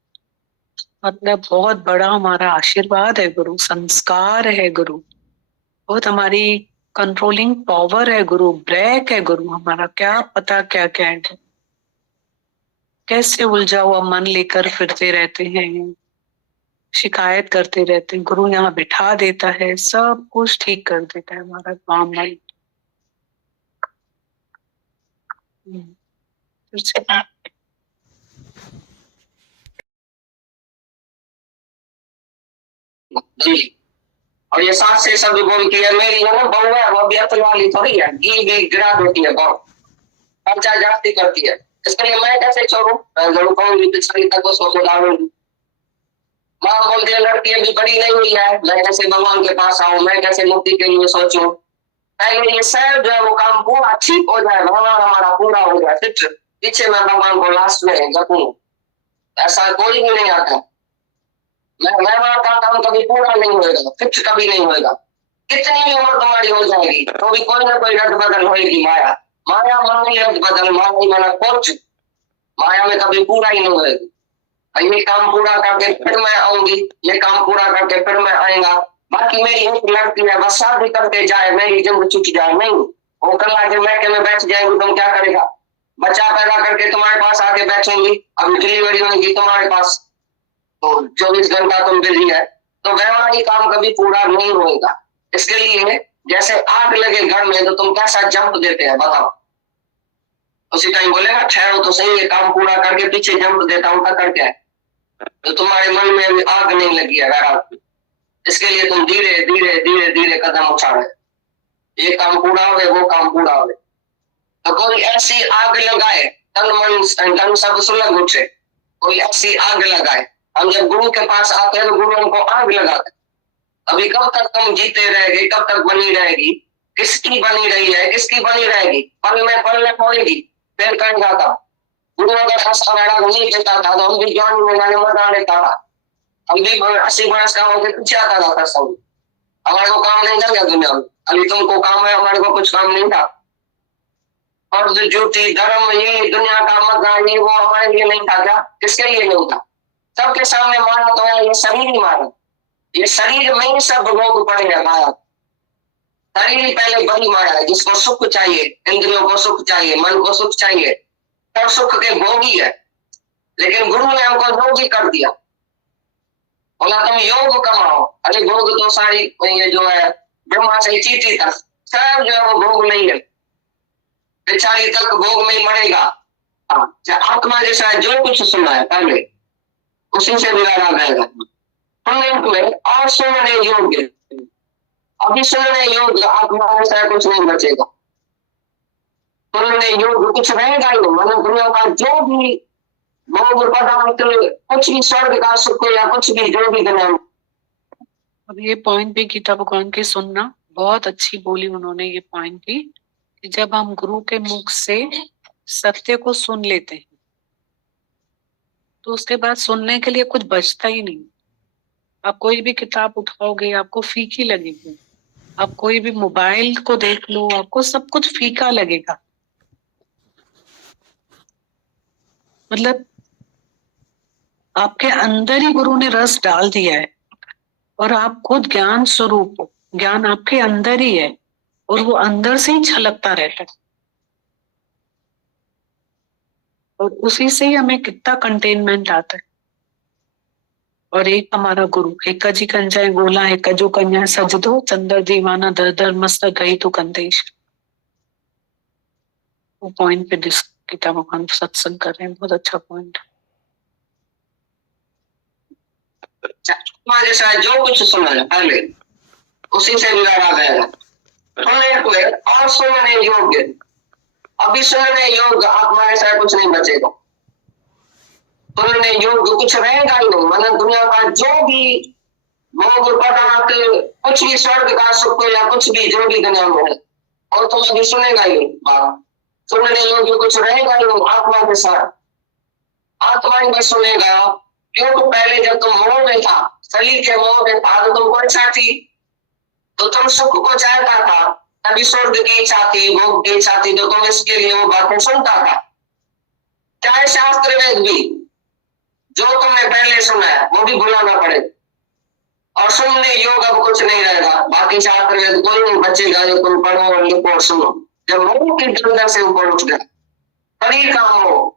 मतलब बहुत बड़ा हमारा आशीर्वाद है गुरु, संस्कार है गुरु, बहुत हमारी कंट्रोलिंग पावर है गुरु, ब्रेक है गुरु हमारा। क्या पता क्या क्या है, कैसे उलझा हुआ मन लेकर फिरते रहते हैं, शिकायत करते रहते हैं। गुरु यहाँ बिठा देता है, सब कुछ ठीक कर देता है हमारा काम नहीं। फिर से जी। और ये साथ से सब बोलती है मेरी है ना बहू है, वो भी अतल वाली थोड़ी है, घी गिरा देती है बहू, खर्चा जाती करती है। इसके लिए मैं कैसे छोड़ू, मैं जरूर कहूंगी पिछली तक उसको सुधारूंगी। माँ बोलती है लड़की अभी बड़ी नहीं हुई है, मैं कैसे भगवान के पास आऊं, मैं कैसे मुक्ति के लिए सोचूं। पहले ये सब जो है वो काम पूरा ठीक हो जाए, भगवान हमारा पूरा हो जाए, फिर पीछे मैं भगवान को लास्ट में जपूं। ऐसा कोई भी नहीं आता। मैं मानता का काम कभी पूरा नहीं होगा, फिक्स कभी नहीं होगा। कितनी भी उम्र तुम्हारी हो जाएगी तो भी कोई ना कोई रद्द बदल होगी। माया माया मन नहीं रद्द बदल, माया ही मना कुछ, माया में कभी पूरा ही नहीं होगी। ये काम पूरा करके फिर मैं आऊंगी, ये काम पूरा करके फिर मैं आएगा। बाकी मेरी एक लड़की है, बस शादी करके जाए, मेरी जिंदगी छूट जाए नहीं। वो कल आके मैके में बैठ जाएगी, तुम क्या करेगा? बच्चा पैदा करके तुम्हारे पास आके बैठेंगी, अभी डिलीवरी होगी तुम्हारे पास, तो 24 घंटा तुम बिजी है, तो वैवाहिक काम कभी पूरा नहीं होगा। इसके लिए जैसे आग लगे घर में तो तुम कैसा जंप देते हैं बताओ? उसी टाइम बोलेगा ठहरो तो सही, ये काम पूरा करके पीछे जंप देता हूँ, करके है तो तुम्हारे मन में अभी आग नहीं लगी है घर। इसके लिए तुम धीरे धीरे धीरे धीरे कदम उठा रहे, ये काम पूरा हो, वो काम पूरा हो। तो कोई ऐसी आग लगाए, तन मन धन सब सुलग उठे, कोई ऐसी आग लगाए। हम जब गुरु के पास आते हैं तो गुरु हमको आग लगाते। अभी कब तक तुम जीते रहेगी, कब तक बनी रहेगी? किसकी बनी रही है, किसकी बनी रहेगी? पल में होगी, फिर कहीं जाता। गुरु अगर ऐसा मैडम नहीं देता था तो हम भी ज्ञान में जाने मजा लेता था, हम भी 80 वर्ष का होकर पीछे आता था सब। हमारे को काम नहीं था क्या दुनिया में? अभी तुमको काम है, हमारे को कुछ काम नहीं था। और जो झूठी धर्म, ये दुनिया का मजा, ये वो हमारे लिए नहीं था क्या? किसके लिए नहीं था? सबके सामने मारा तो है, ये शरीर ही मारा। ये शरीर में ही सब रोग पड़े हैं माया। शरीर ही पहले बड़ी माया है, जिसको सुख चाहिए, इंद्रियों को सुख चाहिए, मन को सुख चाहिए, सब सुख के भोगी है। लेकिन गुरु ने हमको योगी कर दिया, बोला तुम योग कमाओ। अरे भोग तो सारी ये जो है ब्रह्मा से चीटी तक सब जो है वो भोग नहीं है, पिछाड़ी तक भोग में मरेगा। आत्मा जैसा है, जो कुछ सुना है पहले उसी से बिगाड़ा जाएगा। सुनने में और सुनने योग्य, अभी सुनने योग्य आत्मा ऐसा कुछ नहीं बचेगा। सुनने योग्य कुछ रहेगा ही नहीं। मतलब दुनिया का जो भी भोग पदार्थ, कुछ भी स्वर्ग का सुख या कुछ भी जो भी दुनिया। अब ये पॉइंट भी गीता भगवान की सुनना बहुत अच्छी बोली उन्होंने, ये पॉइंट भी कि जब हम गुरु के मुख से सत्य को सुन लेते हैं तो उसके बाद सुनने के लिए कुछ बचता ही नहीं। आप कोई भी किताब उठाओगे आपको फीकी लगेगी, आप कोई भी मोबाइल को देख लो आपको सब कुछ फीका लगेगा। मतलब आपके अंदर ही गुरु ने रस डाल दिया है और आप खुद ज्ञान स्वरूप हो, ज्ञान आपके अंदर ही है और वो अंदर से ही छलकता रहता है और उसी से ही हमें कितना कंटेनमेंट आता है। और एक हमारा गुरु एक जी कंजाए गोला एक जो कन्या सजदो चंदर दीवाना दर दर मस्त गई तो कंदेश। वो पॉइंट पे गीता भगवान सत्संग कर रहे हैं, बहुत अच्छा पॉइंट। जैसा जो कुछ सुना है पहले उसी से लड़ा गया सुनने हुए और सुनने योग्य। अभी सुनने योग्य आत्मा ऐसा कुछ नहीं बचेगा, सुनने योग्य कुछ रहेगा ही नहीं। मतलब दुनिया का जो भी भोग पदार्थ कुछ भी स्वर्ग का सुख या कुछ भी जो भी दुनिया में है और तुम अभी सुनेगा ही बात, सुनने योग्य कुछ रहेगा ही नहीं। आत्मा के साथ आत्मा ही बस सुनेगा। क्यों? तो पहले जब तुम मोह में था, शरीर के मोह में था, तो तुम कौन सा थी? तो तुम सुख को चाहता था, तभी स्वर्ग की इच्छा थी, भोग की इच्छा थी, तो तुम इसके लिए वो बातें सुनता था। चाहे शास्त्र वेद भी जो तुमने पहले सुना है वो भी भुलाना पड़े और सुनने योग अब कुछ नहीं रहेगा। बाकी शास्त्र वेद कोई नहीं बचेगा जो तुम पढ़ो और लिखो और सुनो। जब मोह की डंडा से ऊपर उठ गया शरीर का मोह,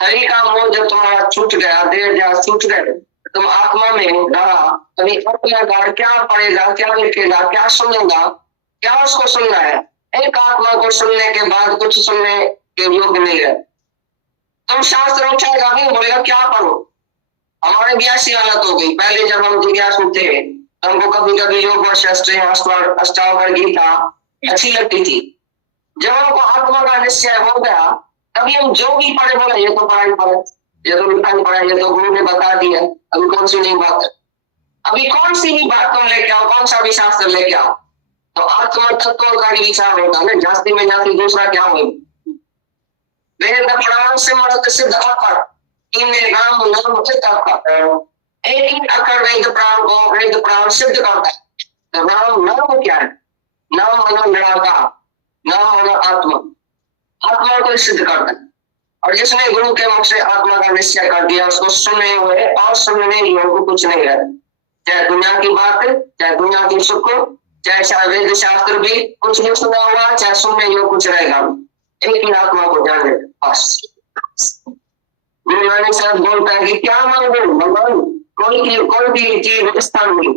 शरीर का मोह जब तुम्हारा छूट गया, देह छूट गए, तुम आत्मा में डरा, कभी अपना घर क्या पढ़ेगा, क्या लिखेगा, क्या सुनेगा, क्या उसको सुनना है। एक आत्मा को सुनने के बाद कुछ सुनने के योग्य नहीं है। तुम शास्त्र उठाएगा नहीं, बोलेगा क्या पढ़ो। हमारे भी ऐसी हालत हो गई। पहले जब हम जिज्ञासु थे हमको कभी कभी योग अष्टावक्र गीता अच्छी लगती थी। जब हमको आत्मा का निश्चय हो गया तभी हम जो भी पढ़े बोले ये तो पढ़ाई पढ़े, ये तो लिखाई पढ़े, ये तो गुरु ने बता दिया, अभी कौन सी नहीं बात है। अभी कौन सी भी बात तुम लेके आओ, कौन सा भी शास्त्र लेके आओ, तो आत्मा तत्व का विचार होगा ना। जाति में जाति दूसरा क्या हो। वेद प्रमाण से मरत सिद्ध अकर इनमें नाम नाम एक ही अकर वेद प्रमाण सिद्ध करता है। तो नाम क्या है? नाम मनो निराकार, नाम मनो आत्मा, आत्मा को सिद्ध करता है। और जिसने गुरु के मुख से आत्मा का निश्चय कर दिया उसको सुने हुए और सुनने योग्य कुछ नहीं है। चाहे दुनिया की बात, चाहे दुनिया की सुख, चाहे वेद शास्त्र भी कुछ नहीं सुना हुआ, चाहे सुनने योग्य कुछ रहेगा। एक ही आत्मा को जाने बस। गुरु नानक साहब बोलता है कि क्या मांगो भगवान, कोई भी चीज स्थान नहीं,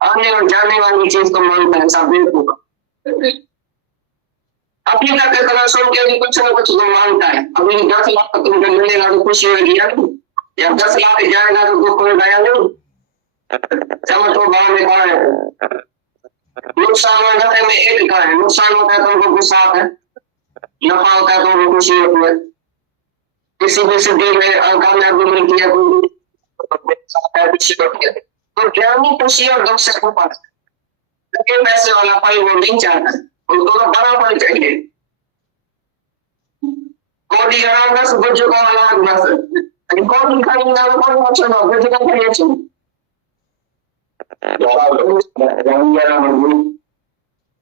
आने और जाने वाली चीज को मांगता है सब बेवकूफ। अपनी तक इतना सुन के भी कुछ ना कुछ तो मांगता है। अभी 10 लाख तुमको मिलेगा तो खुशी होगी या 10 लाख जाएगा तो दुख में गया नहीं। समझ तो गाँव में कहा है नुकसान होता है में एक का है, नुकसान होता है तो उनको गुस्सा आता है, नफा होता है तो उनको खुशी होती है। किसी भी सिद्धि में कामयाबी मिलती है तो ज्ञानी खुशी और दुख से ऊपर है। पैसे वाला फल वो नहीं चाहता, उनको बड़ा फल चाहिए। कोटी ग्राम 10 बुजुर्ग वाला 10 कोटी खरीदना कौन अच्छा ना बुजुर्ग खरीदना चाहिए।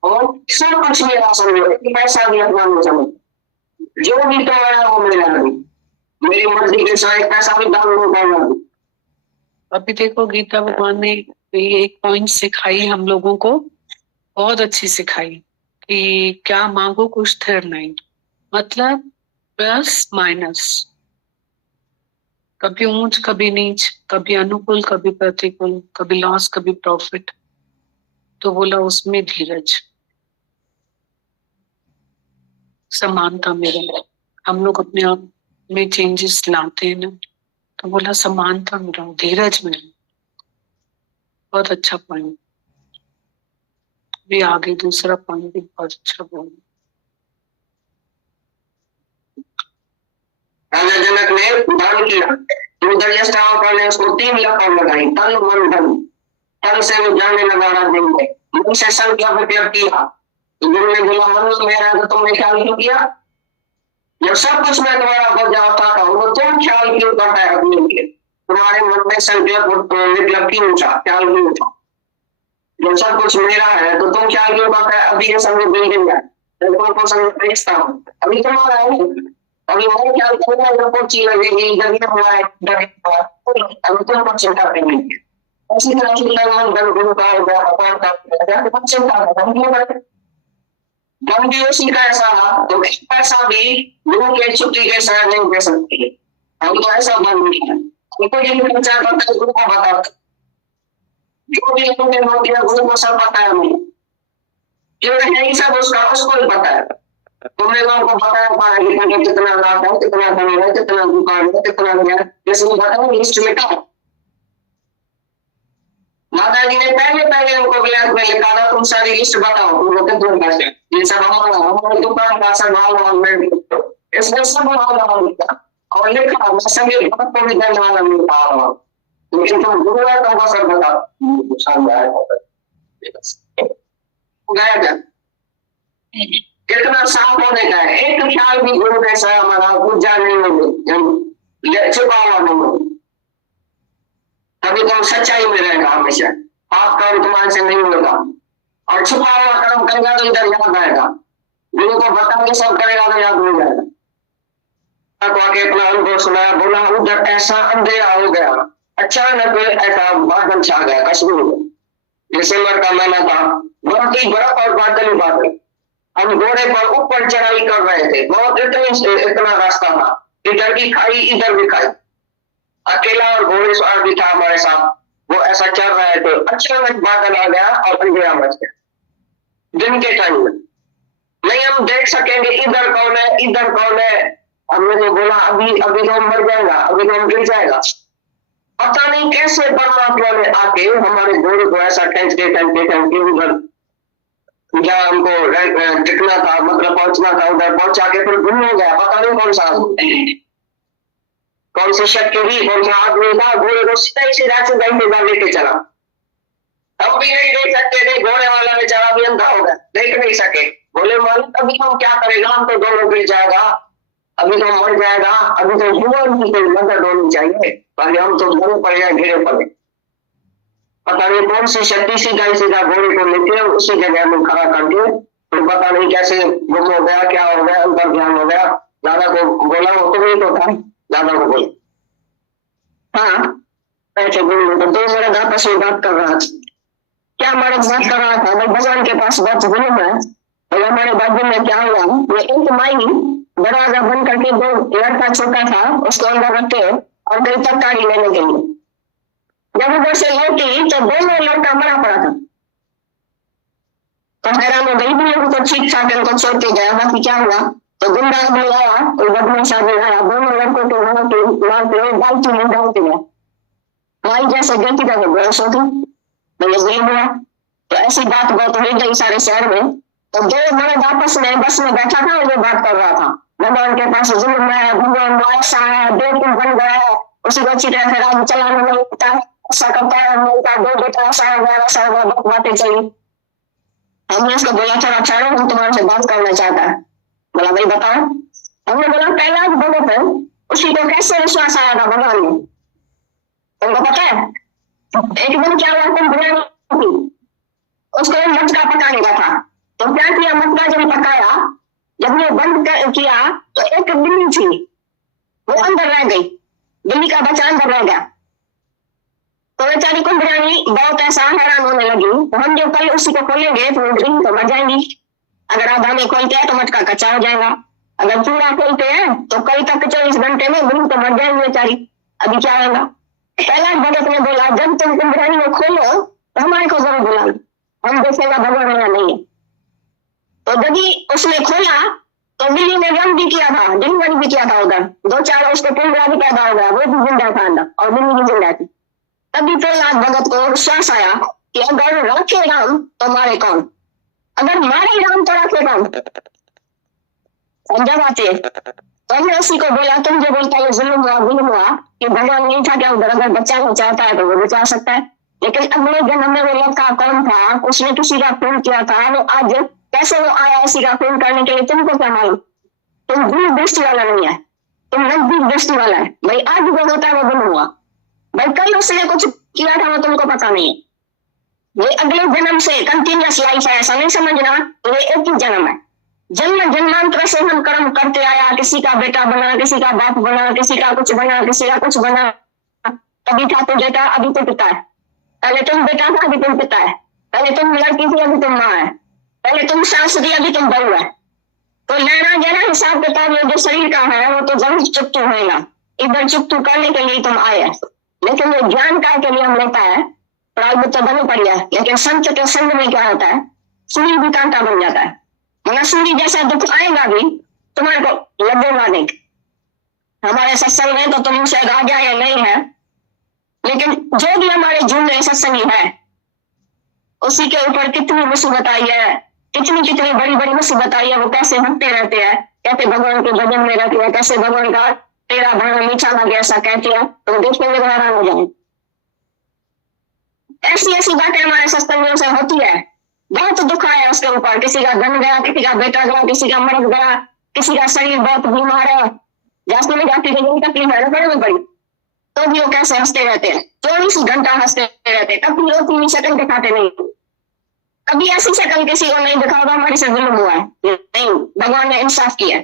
और सब कुछ मेरा समझो, पैसा भी अपना नहीं समझ, जो भी करना वो मेरा नहीं, मेरी मर्जी के सिवाय पैसा भी दान नहीं करना। अभी देखो गीता भगवान ने ये एक पॉइंट सिखाई हम लोगों को, बहुत अच्छी सिखाई कि क्या मांगो कुछ स्थिर नहीं, मतलब प्लस माइनस, कभी ऊंच कभी नीच, कभी अनुकूल कभी प्रतिकूल, कभी लॉस कभी प्रॉफिट। तो बोला उसमें धीरज, समानता में रहो। हम लोग अपने आप में चेंजेस लाते हैं ना, तो बोला समानता में रहो, धीरज में रहो। बहुत अच्छा पॉइंट। भी आगे दूसरा पॉइंट भी बहुत अच्छा बोला। राजा जनक ने दान किया, ने उसको 3 लपड़ लगाई, तन मन धन। तन से वो जाने लगा राज्य में, मन से संकल्प किया। तो गुरु ने बोला मन मेरा तो तुमने क्या नहीं किया, जब सब कुछ मैं तुम्हारा बजा उठाता हूँ तो तुम ख्याल क्यों करता है अपने लिए? तुम्हारे मन में संकल्प विकल्प क्यों उठा, ख्याल क्यों उठा? जब सब कुछ मेरा है तो तुम ख्याल क्यों करता है अभी के समय बिल्डिंग है, तुमको समझ भेजता हूँ अभी तुम्हारा है, अभी वो ख्याल करूंगा जब वो चीज लगेगी जब हुआ है अभी तुमको चिंता करनी है। उसी तरह से मन बन गुरु का हो गया, अपार का चिंता करना मन भी उसी का ऐसा रहा तो ऐसा भी गुरु के छुट्टी के साथ नहीं दे सकती। हम तो ऐसा बन नहीं है, उनको जिन प्रचार करता है गुरु को बताता, जो भी उन्होंने हो दिया गुरु को सब पता है, हमें जो है सब उसका उसको ही पता है। तुमने लोगों को बताया पाया कि कितना लाभ है, कितना धन है, कितना दुकान है, कितना ज्ञान, जैसे बताओ लिस्ट में क्या माता जी ने पहले उनको ब्लैक में लिखा था तुम सारी लिस्ट बताओ तुम लोग कितने पैसे, ये सब हमारी दुकान का सब इसमें सब लिखा और लिखा मैं सभी भक्त को भी देने वाला नहीं पा रहा हूँ, लेकिन तुम गुरु है तो सब बताओ कितना साफ होने का है। एक ख्याल भी गुरु कैसा है हमारा पूजा नहीं होगी, छुपा हुआ नहीं होगी, तभी तुम सच्चाई में रहेगा हमेशा, पाप कर्म तुम्हारे से नहीं होगा और छुपा हुआ कर्म करेगा तो इधर याद आएगा, गुरु को बता के सब करेगा तो याद हो जाएगा। आके अपना अनुभव सुनाया, बोला उधर ऐसा अंधेरा हो गया, अचानक ऐसा बादल छा गया कश्मीर में, दिसंबर का महीना था, बहुत ही बर्फ और बादल ही बादल, हम घोड़े पर ऊपर चढ़ाई कर रहे थे, बहुत इतना रास्ता था, इधर भी खाई इधर भी खाई, अकेला और घोड़े सवार भी था हमारे साथ, वो ऐसा चल रहे थे, अचानक बादल आ गया और अंधेरा मच गया दिन के टाइम में, नहीं हम देख सकेंगे इधर कौन है इधर कौन है। हमने तो बोला अभी तो हम मर जाएगा, अभी तो हम गिर जाएगा, पता नहीं कैसे परमात्मा ने आके हमारे घोड़े को ऐसा खींच के उधर जहाँ हमको टिकना था, मतलब पहुंचना था, उधर पहुंचा के फिर गुम हो गया, पता नहीं कौन सी शक्ति भी कौन सा आदमी था, घोड़े को सीधा लेके चला, हम भी नहीं देख सकते थे, घोड़े वाला बेचारा भी अंधा हो गया, देख नहीं सके, बोले मालिक अभी हम क्या करेगा, हम तो दोनों गिर जाएगा, अभी तो मर जाएगा, अभी तो जीवन की कोई मदद होनी चाहिए, पर हम तो घोड़े पड़ जाए घिरे पड़े, पता नहीं कौन सी शक्ति सीधा घोड़े को लेके उसी जगह में खड़ा करके फिर पता नहीं कैसे गुम हो गया, क्या हो गया, अंतर ध्यान हो गया। दादा को बोला वो तो नहीं तो था, दादा को बोले हाँ ऐसे गुरु तो दो मर्द आपस में बात कर रहा था, क्या मर्द बात कर रहा था, भाई भगवान के पास बहुत जुलूम है, और हमारे बाजू में क्या हुआ, ये एक माई दरवाजा बंद करके दो लड़का छोटा था उसको अंदर रखते और कहीं तरकारी लेने के लिए, जब उधर से लौटी तो दोनों लड़का मरा पड़ा था, तो हैरान हो गई भी लोगों को ठीक ठाक इनको छोड़ के गया, बाकी क्या हुआ, तो गुंडा आदमी आया, कोई बदमाश आदमी आया, दोनों लड़कों को डाल के गया, माई जैसे गिरती था तो बेहोश होती, मैंने नहीं हुआ, तो ऐसी बात बहुत हुई गई सारे शहर में, तो दो मर्द आपस में बस में बैठा था और ये बात कर रहा था, भगवान के पास जुल्म है, भगवान ऐसा है, बेवकूफ बन गया है, उसी को अच्छी तरह से राज चलाने नहीं होता है, ऐसा करता है, दो बेटा ऐसा हो गया वैसा हो गया, बहुत बातें चली। हमने उसको बोला थोड़ा ठहरो, हम तुम्हारे से बात करना चाहता है, बोला भाई बताओ, हमने बोला पहला बोले थे उसी को कैसे विश्वास आया था भगवान में, तुमको पता है एक दिन क्या हुआ, तुम बिरयानी उसको मटका पकाने का था, तो क्या किया, मटका जब पकाया, जब वो बंद किया तो एक बिल्ली थी वो अंदर रह गई, बिल्ली का बच्चा अंदर रह गया, तो बेचारी को बिरयानी बहुत ऐसा हैरान होने लगी, तो हम जो कल उसी को खोलेंगे तो बिल्ली तो मर जाएंगी, अगर आधा में खोलते हैं तो मटका कच्चा हो जाएगा, अगर पूरा खोलते हैं तो कल तक 24 घंटे में बिल्ली तो मर जाएगी बेचारी, अभी क्या होगा। पहला भगत ने बोला जब तुम बिरयानी को खोलो तो हमारे को जरूर बुलाना, हम देखेगा भगवान यहाँ नहीं है, तो जब उसने खोला तो बिल्ली ने रंग भी किया था, डिलीवरी भी किया था उधर, 2-4 उसको पिंजरा भी पैदा हो गया, वो भी जिंदा था अंदर और बिल्ली भी जिंदा थी। तभी प्रहलाद भगत को विश्वास आया कि अगर रखे राम तो मारे कौन, अगर मारे राम तो रखे कौन, समझा बातें। तो हमने उसी को बोला तुम जो बोलता है जुल्म हुआ कि भगवान नहीं था क्या उधर, अगर बच्चा को चाहता है तो वो बचा सकता है, लेकिन अगले जन्म में वो लड़का कौन था, उसने किसी का खून किया था, वो आज कैसे वो आया इसी का खून करने के लिए, तुमको क्या मालूम। तुम दूर दृष्टि वाला नहीं है, तुम नजदीक दृष्टि वाला है। भाई आज जो होता है वो गुम हुआ, भाई कल उसने कुछ किया था वो तुमको पता नहीं है। ये अगले जन्म से कंटिन्यूअस लाइफ है, ऐसा नहीं समझना ये एक ही जन्म है। जन्म जन्मांतर से हम कर्म करते आया, किसी का बेटा बना, किसी का बाप बना, किसी का कुछ बना, किसी का कुछ बना। अभी था तो बेटा, अभी तो पिता है। पहले तुम बेटा था, अभी तुम पिता है। पहले तुम लड़की थी, अभी तुम माँ है। पहले तुम सास थी, अभी तुम बहू है। तो लेना देना हिसाब किताब में जो शरीर का है वो तो जरूर चुकतू होगा, इधर चुकतू करने के लिए तुम आए। लेकिन ये ज्ञान का के लिए हम लेता है, प्रारब्ध तो बनी पड़ी है। लेकिन संत के संग में क्या होता है, सूर्य भी कांटा बन जाता है। मगर सूर्य जैसा दुख आएगा भी तुम्हारे को लगेगा नहीं। हमारे सत्संग में तो तुम से राजा या नहीं है, लेकिन जो भी हमारे जुड़े सत्संगी है उसी के ऊपर कितनी मुसीबत आई है, कितनी कितनी बड़ी बड़ी मुसीबत आई है। वो कैसे हंसते रहते हैं, कैसे भगवान के भजन में रहते हैं, कैसे भगवान का तेरा भाना मीठा लगे ऐसा कहते हैं। तो देखते हुए हैरान हो जाए। ऐसी ऐसी बातें हमारे सत्संगों से होती है। बहुत दुख आया उसके ऊपर, किसी का धन गया, किसी का बेटा गया, किसी का मर्द गया, किसी का शरीर बहुत बीमार है, जाती में जाती है तकलीफ है बड़ी में बड़ी, तो भी वो कैसे हंसते रहते हैं, 24 घंटा हंसते रहते हैं। कभी रोती हुई शक्ल दिखाते नहीं, कभी ऐसी शक्ल किसी को नहीं दिखा हमारे से जुल्म हुआ है नहीं। भगवान ने इंसाफ किया,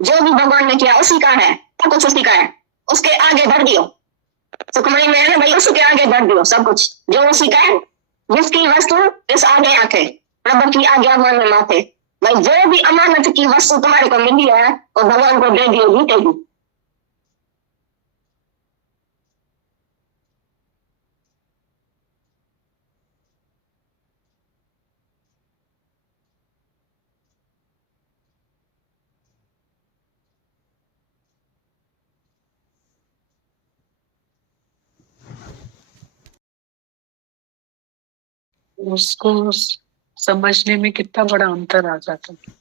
जो भी भगवान ने किया उसी का है, सब कुछ उसी का है। उसके आगे बढ़ दियो, सुखमणि में है भाई, उसके आगे बढ़ दियो सब कुछ जो उसी का है। जिसकी वस्तु इस आगे आके प्रभु की आज्ञा मानने माथे। भाई जो भी अमानत की वस्तु तुम्हारे को मिली है वो भगवान को दे दियो, जीतेगी। उसको समझने में कितना बड़ा अंतर आ जाता है।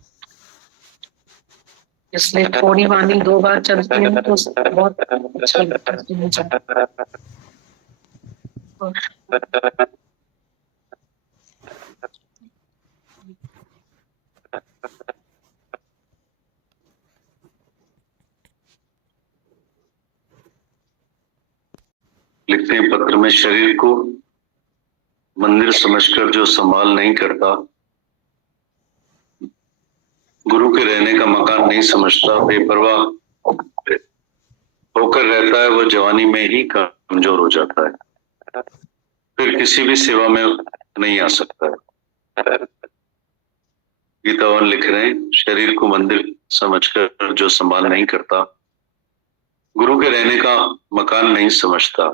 इसलिए थोड़ी वाणी 2 बार चलती है तो बहुत अच्छा लगता है। लिखते हैं पत्र में, शरीर को मंदिर समझकर जो संभाल नहीं करता, गुरु के रहने का मकान नहीं समझता, बेपरवाह होकर रहता है, वो जवानी में ही कमजोर हो जाता है, फिर किसी भी सेवा में नहीं आ सकता है। गीतावन लिख रहे हैं, शरीर को मंदिर समझकर जो संभाल नहीं करता, गुरु के रहने का मकान नहीं समझता,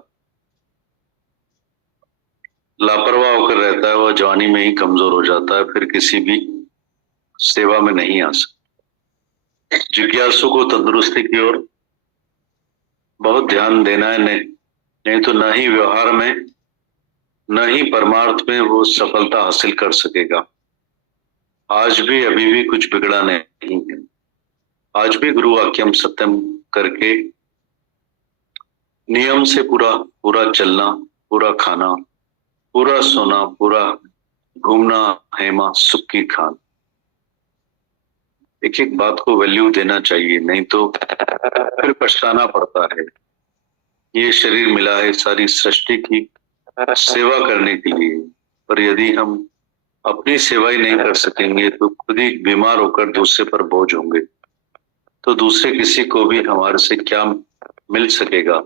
लापरवाह होकर रहता है, वह जवानी में ही कमजोर हो जाता है, फिर किसी भी सेवा में नहीं आ सकता। जिज्ञासु को तंदुरुस्ती की ओर बहुत ध्यान देना है, नहीं तो न ही व्यवहार में न ही परमार्थ में वो सफलता हासिल कर सकेगा। आज भी अभी भी कुछ बिगड़ा नहीं है। आज भी गुरु वाक्यम सत्यम करके नियम से पूरा चलना, पूरा खाना, पूरा सोना, पूरा घूमना, हेमा सुख की खान। एक एक बात को वैल्यू देना चाहिए, नहीं तो फिर पछताना पड़ता है। ये शरीर मिला है सारी सृष्टि की सेवा करने के लिए, पर यदि हम अपनी सेवा ही नहीं कर सकेंगे तो खुद ही बीमार होकर दूसरे पर बोझ होंगे, तो दूसरे किसी को भी हमारे से क्या मिल सकेगा।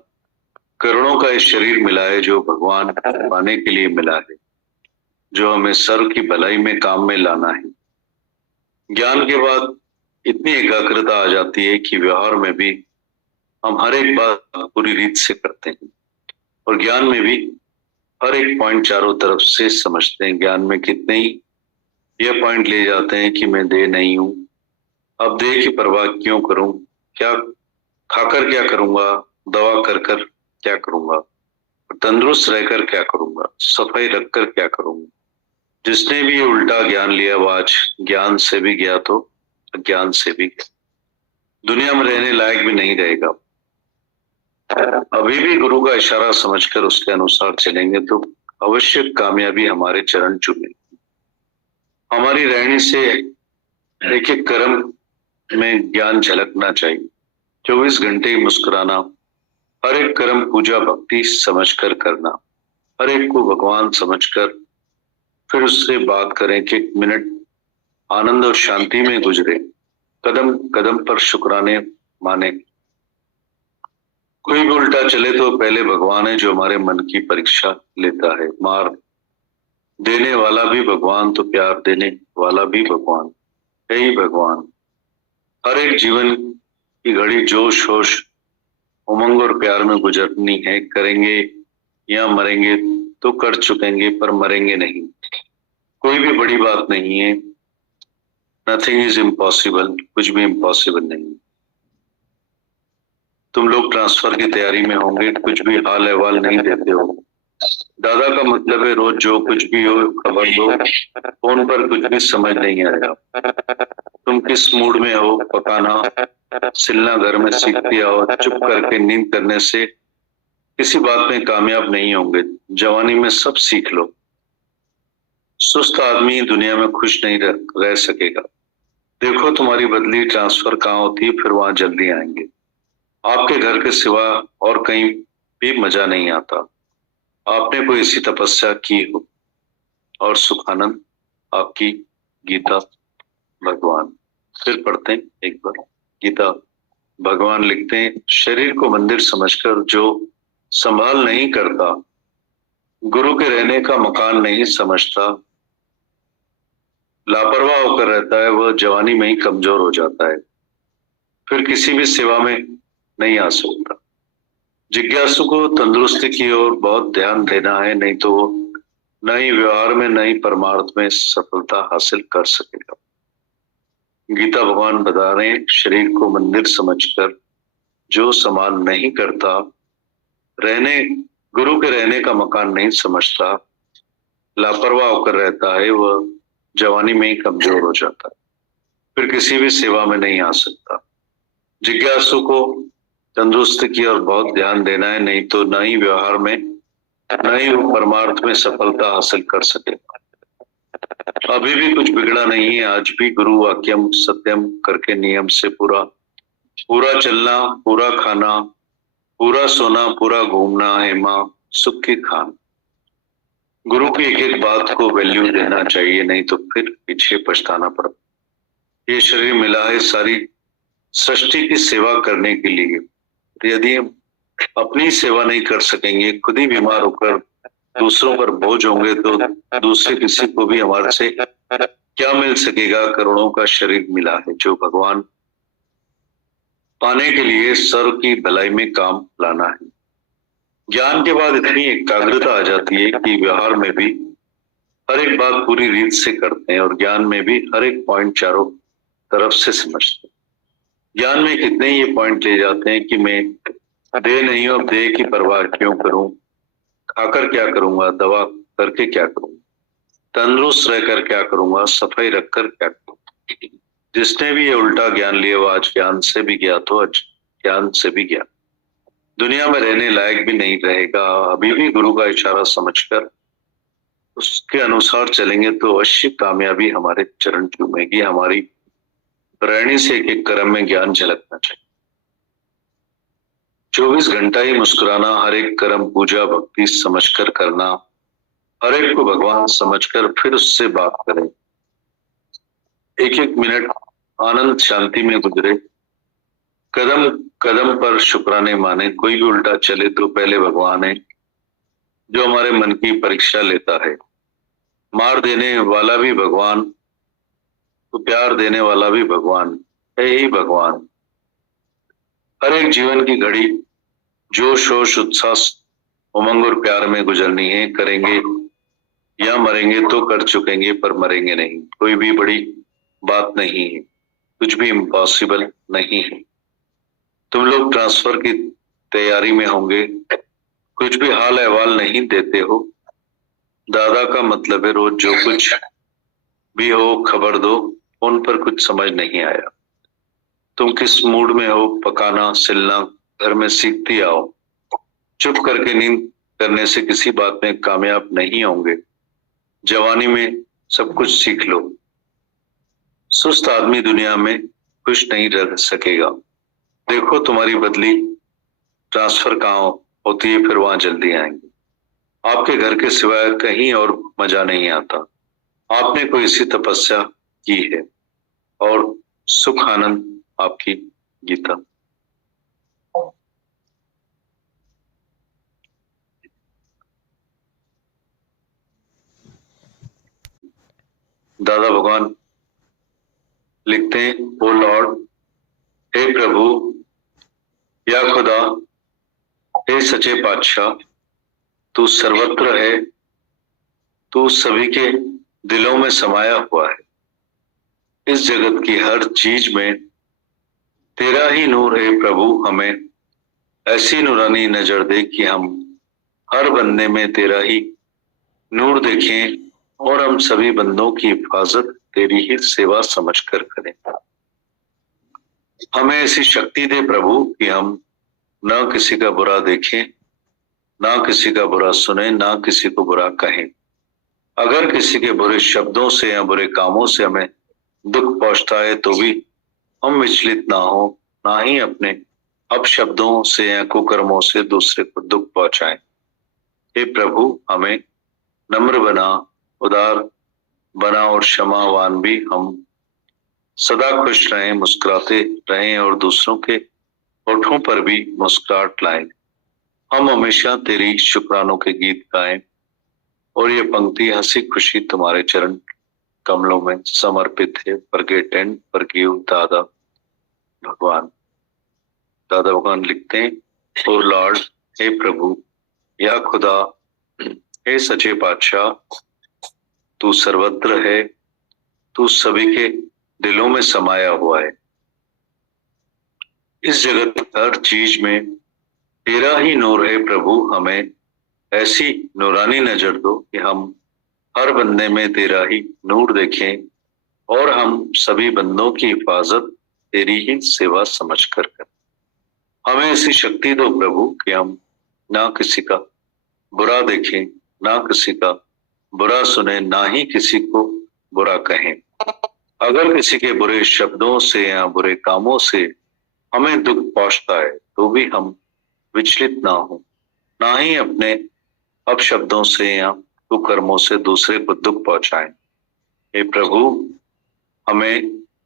करोड़ों का इस शरीर मिला है जो भगवान पाने के लिए मिला है, जो हमें सर्व की भलाई में काम में लाना है। ज्ञान के बाद इतनी एकाग्रता आ जाती है कि व्यवहार में भी हम हर एक बात पूरी रीत से करते हैं, और ज्ञान में भी हर एक पॉइंट चारों तरफ से समझते हैं। ज्ञान में कितने ही यह पॉइंट ले जाते हैं कि मैं देह नहीं हूं, अब देह की परवाह क्यों करूं, क्या खाकर क्या करूंगा, दवा कर कर क्या करूंगा, तंदुरुस्त रहकर क्या करूंगा, सफाई रखकर क्या करूंगा। जिसने भी ये उल्टा ज्ञान लिया वो आज ज्ञान से भी गया तो अज्ञान से भी दुनिया में रहने लायक भी नहीं रहेगा। अभी भी गुरु का इशारा समझकर उसके अनुसार चलेंगे तो अवश्य कामयाबी हमारे चरण चूमेगी। हमारी रहनी से एक एक कर्म में ज्ञान झलकना चाहिए। 24 घंटे मुस्कुराना, हर एक कर्म पूजा भक्ति समझकर करना, हर एक को भगवान समझकर फिर उससे बात करें कि 1 मिनट आनंद और शांति में गुजरे, कदम कदम पर शुक्राने माने। कोई भी उल्टा चले तो पहले भगवान है जो हमारे मन की परीक्षा लेता है। मार देने वाला भी भगवान तो प्यार देने वाला भी भगवान, यही भगवान। हर एक जीवन की घड़ी जोश होश उमंग और प्यार में गुजरनी है। करेंगे या मरेंगे तो कर चुकेंगे पर मरेंगे नहीं। कोई भी बड़ी बात नहीं है। नथिंग इज इम्पॉसिबल, कुछ भी इम्पॉसिबल नहीं। तुम लोग ट्रांसफर की तैयारी में होंगे, कुछ भी हाल अहवाल नहीं देते हो। दादा का मतलब है रोज जो कुछ भी हो खबर दो, फोन पर कुछ भी समझ नहीं आएगा। तुम किस मूड में हो, पकाना सिलना घर में सीखते आओ। चुप करके नींद करने से किसी बात में कामयाब नहीं होंगे। जवानी में सब सीख लो। सुस्त आदमी दुनिया में खुश नहीं रह सकेगा। देखो तुम्हारी बदली ट्रांसफर कहाँ होती है, फिर वहां जल्दी आएंगे। आपके घर के सिवा और कहीं भी मजा नहीं आता। आपने कोई ऐसी तपस्या की हो और सुखानंद आपकी गीता भगवान। फिर पढ़ते हैं एक बार गीता। भगवान लिखते हैं, शरीर को मंदिर समझकर जो संभाल नहीं करता, गुरु के रहने का मकान नहीं समझता, लापरवाह होकर रहता है, वह जवानी में ही कमजोर हो जाता है, फिर किसी भी सेवा में नहीं आ सकता। जिज्ञासु को तंदुरुस्ती की ओर बहुत ध्यान देना है, नहीं तो वो न ही व्यवहार में न ही परमार्थ में सफलता हासिल कर सकेगा। गीता भगवान बता रहे हैं, शरीर को मंदिर समझकर जो संभाल नहीं करता, गुरु के रहने का मकान नहीं समझता, लापरवाह होकर रहता है, वह जवानी में ही कमजोर हो जाता है, फिर किसी भी सेवा में नहीं आ सकता। जिज्ञासु को तंदुरुस्ती की ओर बहुत ध्यान देना है, नहीं तो न ही व्यवहार में न ही वो परमार्थ में सफलता हासिल कर सकेगा। अभी भी कुछ बिगड़ा नहीं है। आज भी गुरु वाक्यम सत्यम करके नियम से पूरा चलना, पूरा खाना, पूरा सोना, पूरा घूमना है माँ सुख की खान। गुरु की एक एक बात को वैल्यू देना चाहिए, नहीं तो फिर पीछे पछताना पड़ता। ये शरीर मिला है सारी सृष्टि की सेवा करने के लिए। यदि हम अपनी सेवा नहीं कर सकेंगे, खुद ही बीमार होकर दूसरों पर बोझ होंगे, तो दूसरे किसी को भी हमारे से क्या मिल सकेगा। करोड़ों का शरीर मिला है जो भगवान पाने के लिए सर्व की भलाई में काम लाना है। ज्ञान के बाद इतनी एकाग्रता आ जाती है कि व्यवहार में भी हर एक बात पूरी रीत से करते हैं और ज्ञान में भी हर एक पॉइंट चारों तरफ से समझते हैं। ज्ञान में कितने ये पॉइंट ले जाते हैं कि मैं दे नहीं हूं, दे की परवाह क्यों करूं, खाकर क्या करूंगा, दवा करके क्या करूंगा, तंदुरुस्त रहकर क्या करूंगा, सफाई रखकर क्या करूंगा। जिसने भी ये उल्टा ज्ञान लिया वो आज ज्ञान से भी गया तो आज ज्ञान से भी गया, दुनिया में रहने लायक भी नहीं रहेगा। अभी भी गुरु का इशारा समझकर उसके अनुसार चलेंगे तो अवश्य कामयाबी हमारे चरण चूमेगी। हमारी रहनी से एक एक कर्म में ज्ञान झलकना चाहिए। 24 घंटा ही मुस्कुराना, हर एक कर्म पूजा भक्ति समझकर करना, हर एक को भगवान समझकर फिर उससे बात करें। एक एक मिनट आनंद शांति में गुजरे, कदम कदम पर शुक्राने माने। कोई भी उल्टा चले तो पहले भगवान है जो हमारे मन की परीक्षा लेता है। मार देने वाला भी भगवान तो प्यार देने वाला भी भगवान, यही भगवान। हर एक जीवन की घड़ी जोश होश उत्साह उमंग और प्यार में गुजरनी है। करेंगे या मरेंगे तो कर चुकेंगे पर मरेंगे नहीं। कोई भी बड़ी बात नहीं है, कुछ भी इम्पॉसिबल नहीं है। तुम लोग ट्रांसफर की तैयारी में होंगे, कुछ भी हाल अहवाल नहीं देते हो। दादा का मतलब है रोज जो कुछ भी हो खबर दो, उन पर कुछ समझ नहीं आया। तुम किस मूड में हो, पकाना सिलना घर में सीखती आओ। चुप करके नींद करने से किसी बात में कामयाब नहीं होंगे। जवानी में सब कुछ सीख लो। सुस्त आदमी दुनिया में खुश नहीं रह सकेगा। देखो तुम्हारी बदली ट्रांसफर कहाँ होती है, फिर वहां जल्दी आएंगे। आपके घर के सिवाय कहीं और मजा नहीं आता। आपने कोई ऐसी तपस्या की है और सुख आनंद आपकी गीता। दादा भगवान लिखते हैं, ओ लॉर्ड, हे प्रभु, या खुदा, हे सच्चे पातशाह, तू सर्वत्र है, तू सभी के दिलों में समाया हुआ है। इस जगत की हर चीज में तेरा ही नूर है प्रभु। हमें ऐसी नूरानी नजर दे कि हम हर बंदे में तेरा ही नूर देखें और हम सभी बंदों की हिफाजत तेरी ही सेवा समझकर करें। हमें ऐसी शक्ति दे प्रभु कि हम न किसी का बुरा देखें, ना किसी का बुरा सुने, ना किसी को बुरा कहें। अगर किसी के बुरे शब्दों से या बुरे कामों से हमें दुख पहुंचता है तो भी हम विचलित ना हो, ना ही अपने अपशब्दों से या कुकर्मों से दूसरे को दुख पहुंचाएं। हे प्रभु, हमें नम्र बना, उदार बना और क्षमावान भी। हम सदा खुश रहें, मुस्कुराते रहें और दूसरों के होठों पर भी मुस्कुराहट लाएं। हम हमेशा तेरी शुक्रानों के गीत गाएं और ये पंक्ति हंसी खुशी तुम्हारे चरण कमलों में समर्पित है। फॉरगेट एंड फॉरगिव दादा भगवान। दादा भगवान लिखते हैं, ओ लॉर्ड, हे प्रभु, या खुदा, हे सच्चे पातशाह, तू सर्वत्र है, तू सभी के दिलों में समाया हुआ है। इस जगत की हर चीज में तेरा ही नूर है प्रभु। हमें ऐसी नूरानी नजर दो कि हम हर बंदे में तेरा ही नूर देखें और हम सभी बंदों की हिफाजत तेरी ही सेवा समझकर करें। हमें ऐसी शक्ति दो प्रभु कि हम ना किसी का बुरा देखें, ना किसी का बुरा सुने, ना ही किसी को बुरा कहें। अगर किसी के बुरे शब्दों से या बुरे कामों से हमें दुख पहुंचता है तो भी हम विचलित ना हो, ना ही अपने अपशब्दों से या कुकर्मों से दूसरे को दुख पहुंचाएं। हे प्रभु, हमें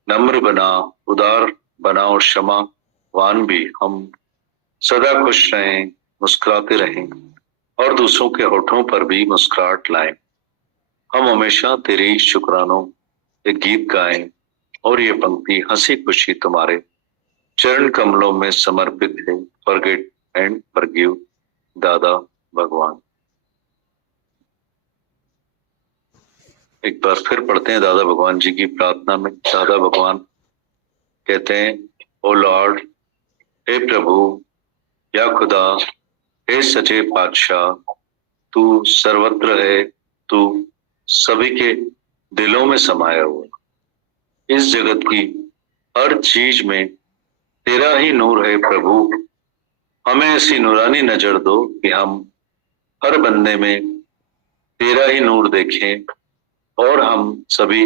नम्र बना, उदार बना और क्षमावान भी। हम सदा खुश रहें, मुस्कुराते रहें और दूसरों के होठों पर भी मुस्कुराहट लाएं। हम हमेशा तेरी शुक्रानों के गीत गाएं और ये पंक्ति हंसी खुशी तुम्हारे चरण कमलों में समर्पित है। फॉरगेट एंड फॉरगिव दादा भगवान। एक बार फिर पढ़ते हैं दादा भगवान जी की प्रार्थना में। दादा भगवान कहते हैं, ओ लॉर्ड, हे प्रभु, या खुदा, हे सच्चे पातशाह, तू सर्वत्र है, तू सभी के दिलों में समाया हुआ। इस जगत की हर चीज में तेरा ही नूर है प्रभु। हमें ऐसी नूरानी नजर दो कि हम हर बंदे में तेरा ही नूर देखें और हम सभी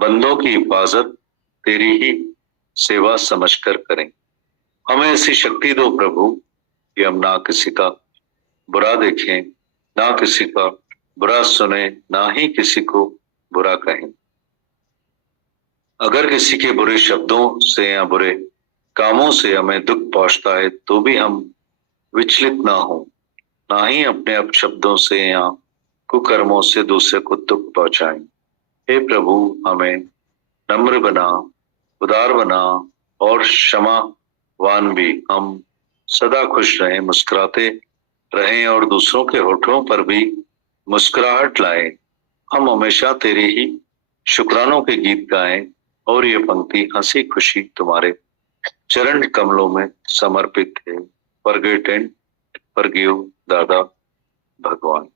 बंदों की हिफाजत तेरी ही सेवा समझकर करें। हमें ऐसी शक्ति दो प्रभु कि हम ना किसी का बुरा देखें, ना किसी का बुरा सुने, ना ही किसी को बुरा कहें। अगर किसी के बुरे शब्दों से या बुरे कामों से हमें दुख पहुंचता है तो भी हम विचलित ना हो, ना ही अपने अपशब्दों से या कुकर्मों से दूसरे को दुख पहुंचाएं। हे प्रभु, हमें नम्र बना, उदार बना और क्षमावान भी। हम सदा खुश रहें, मुस्कुराते रहें और दूसरों के होठों पर भी मुस्कुराहट लाएं। हम हमेशा तेरे ही शुक्रानों के गीत गाएं और ये पंक्ति हंसी खुशी तुम्हारे चरण कमलों में समर्पित है। फॉरगेट एंड फॉरगिव दादा भगवान।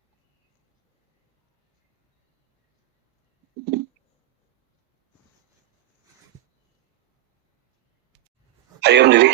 हरिओम दीदी।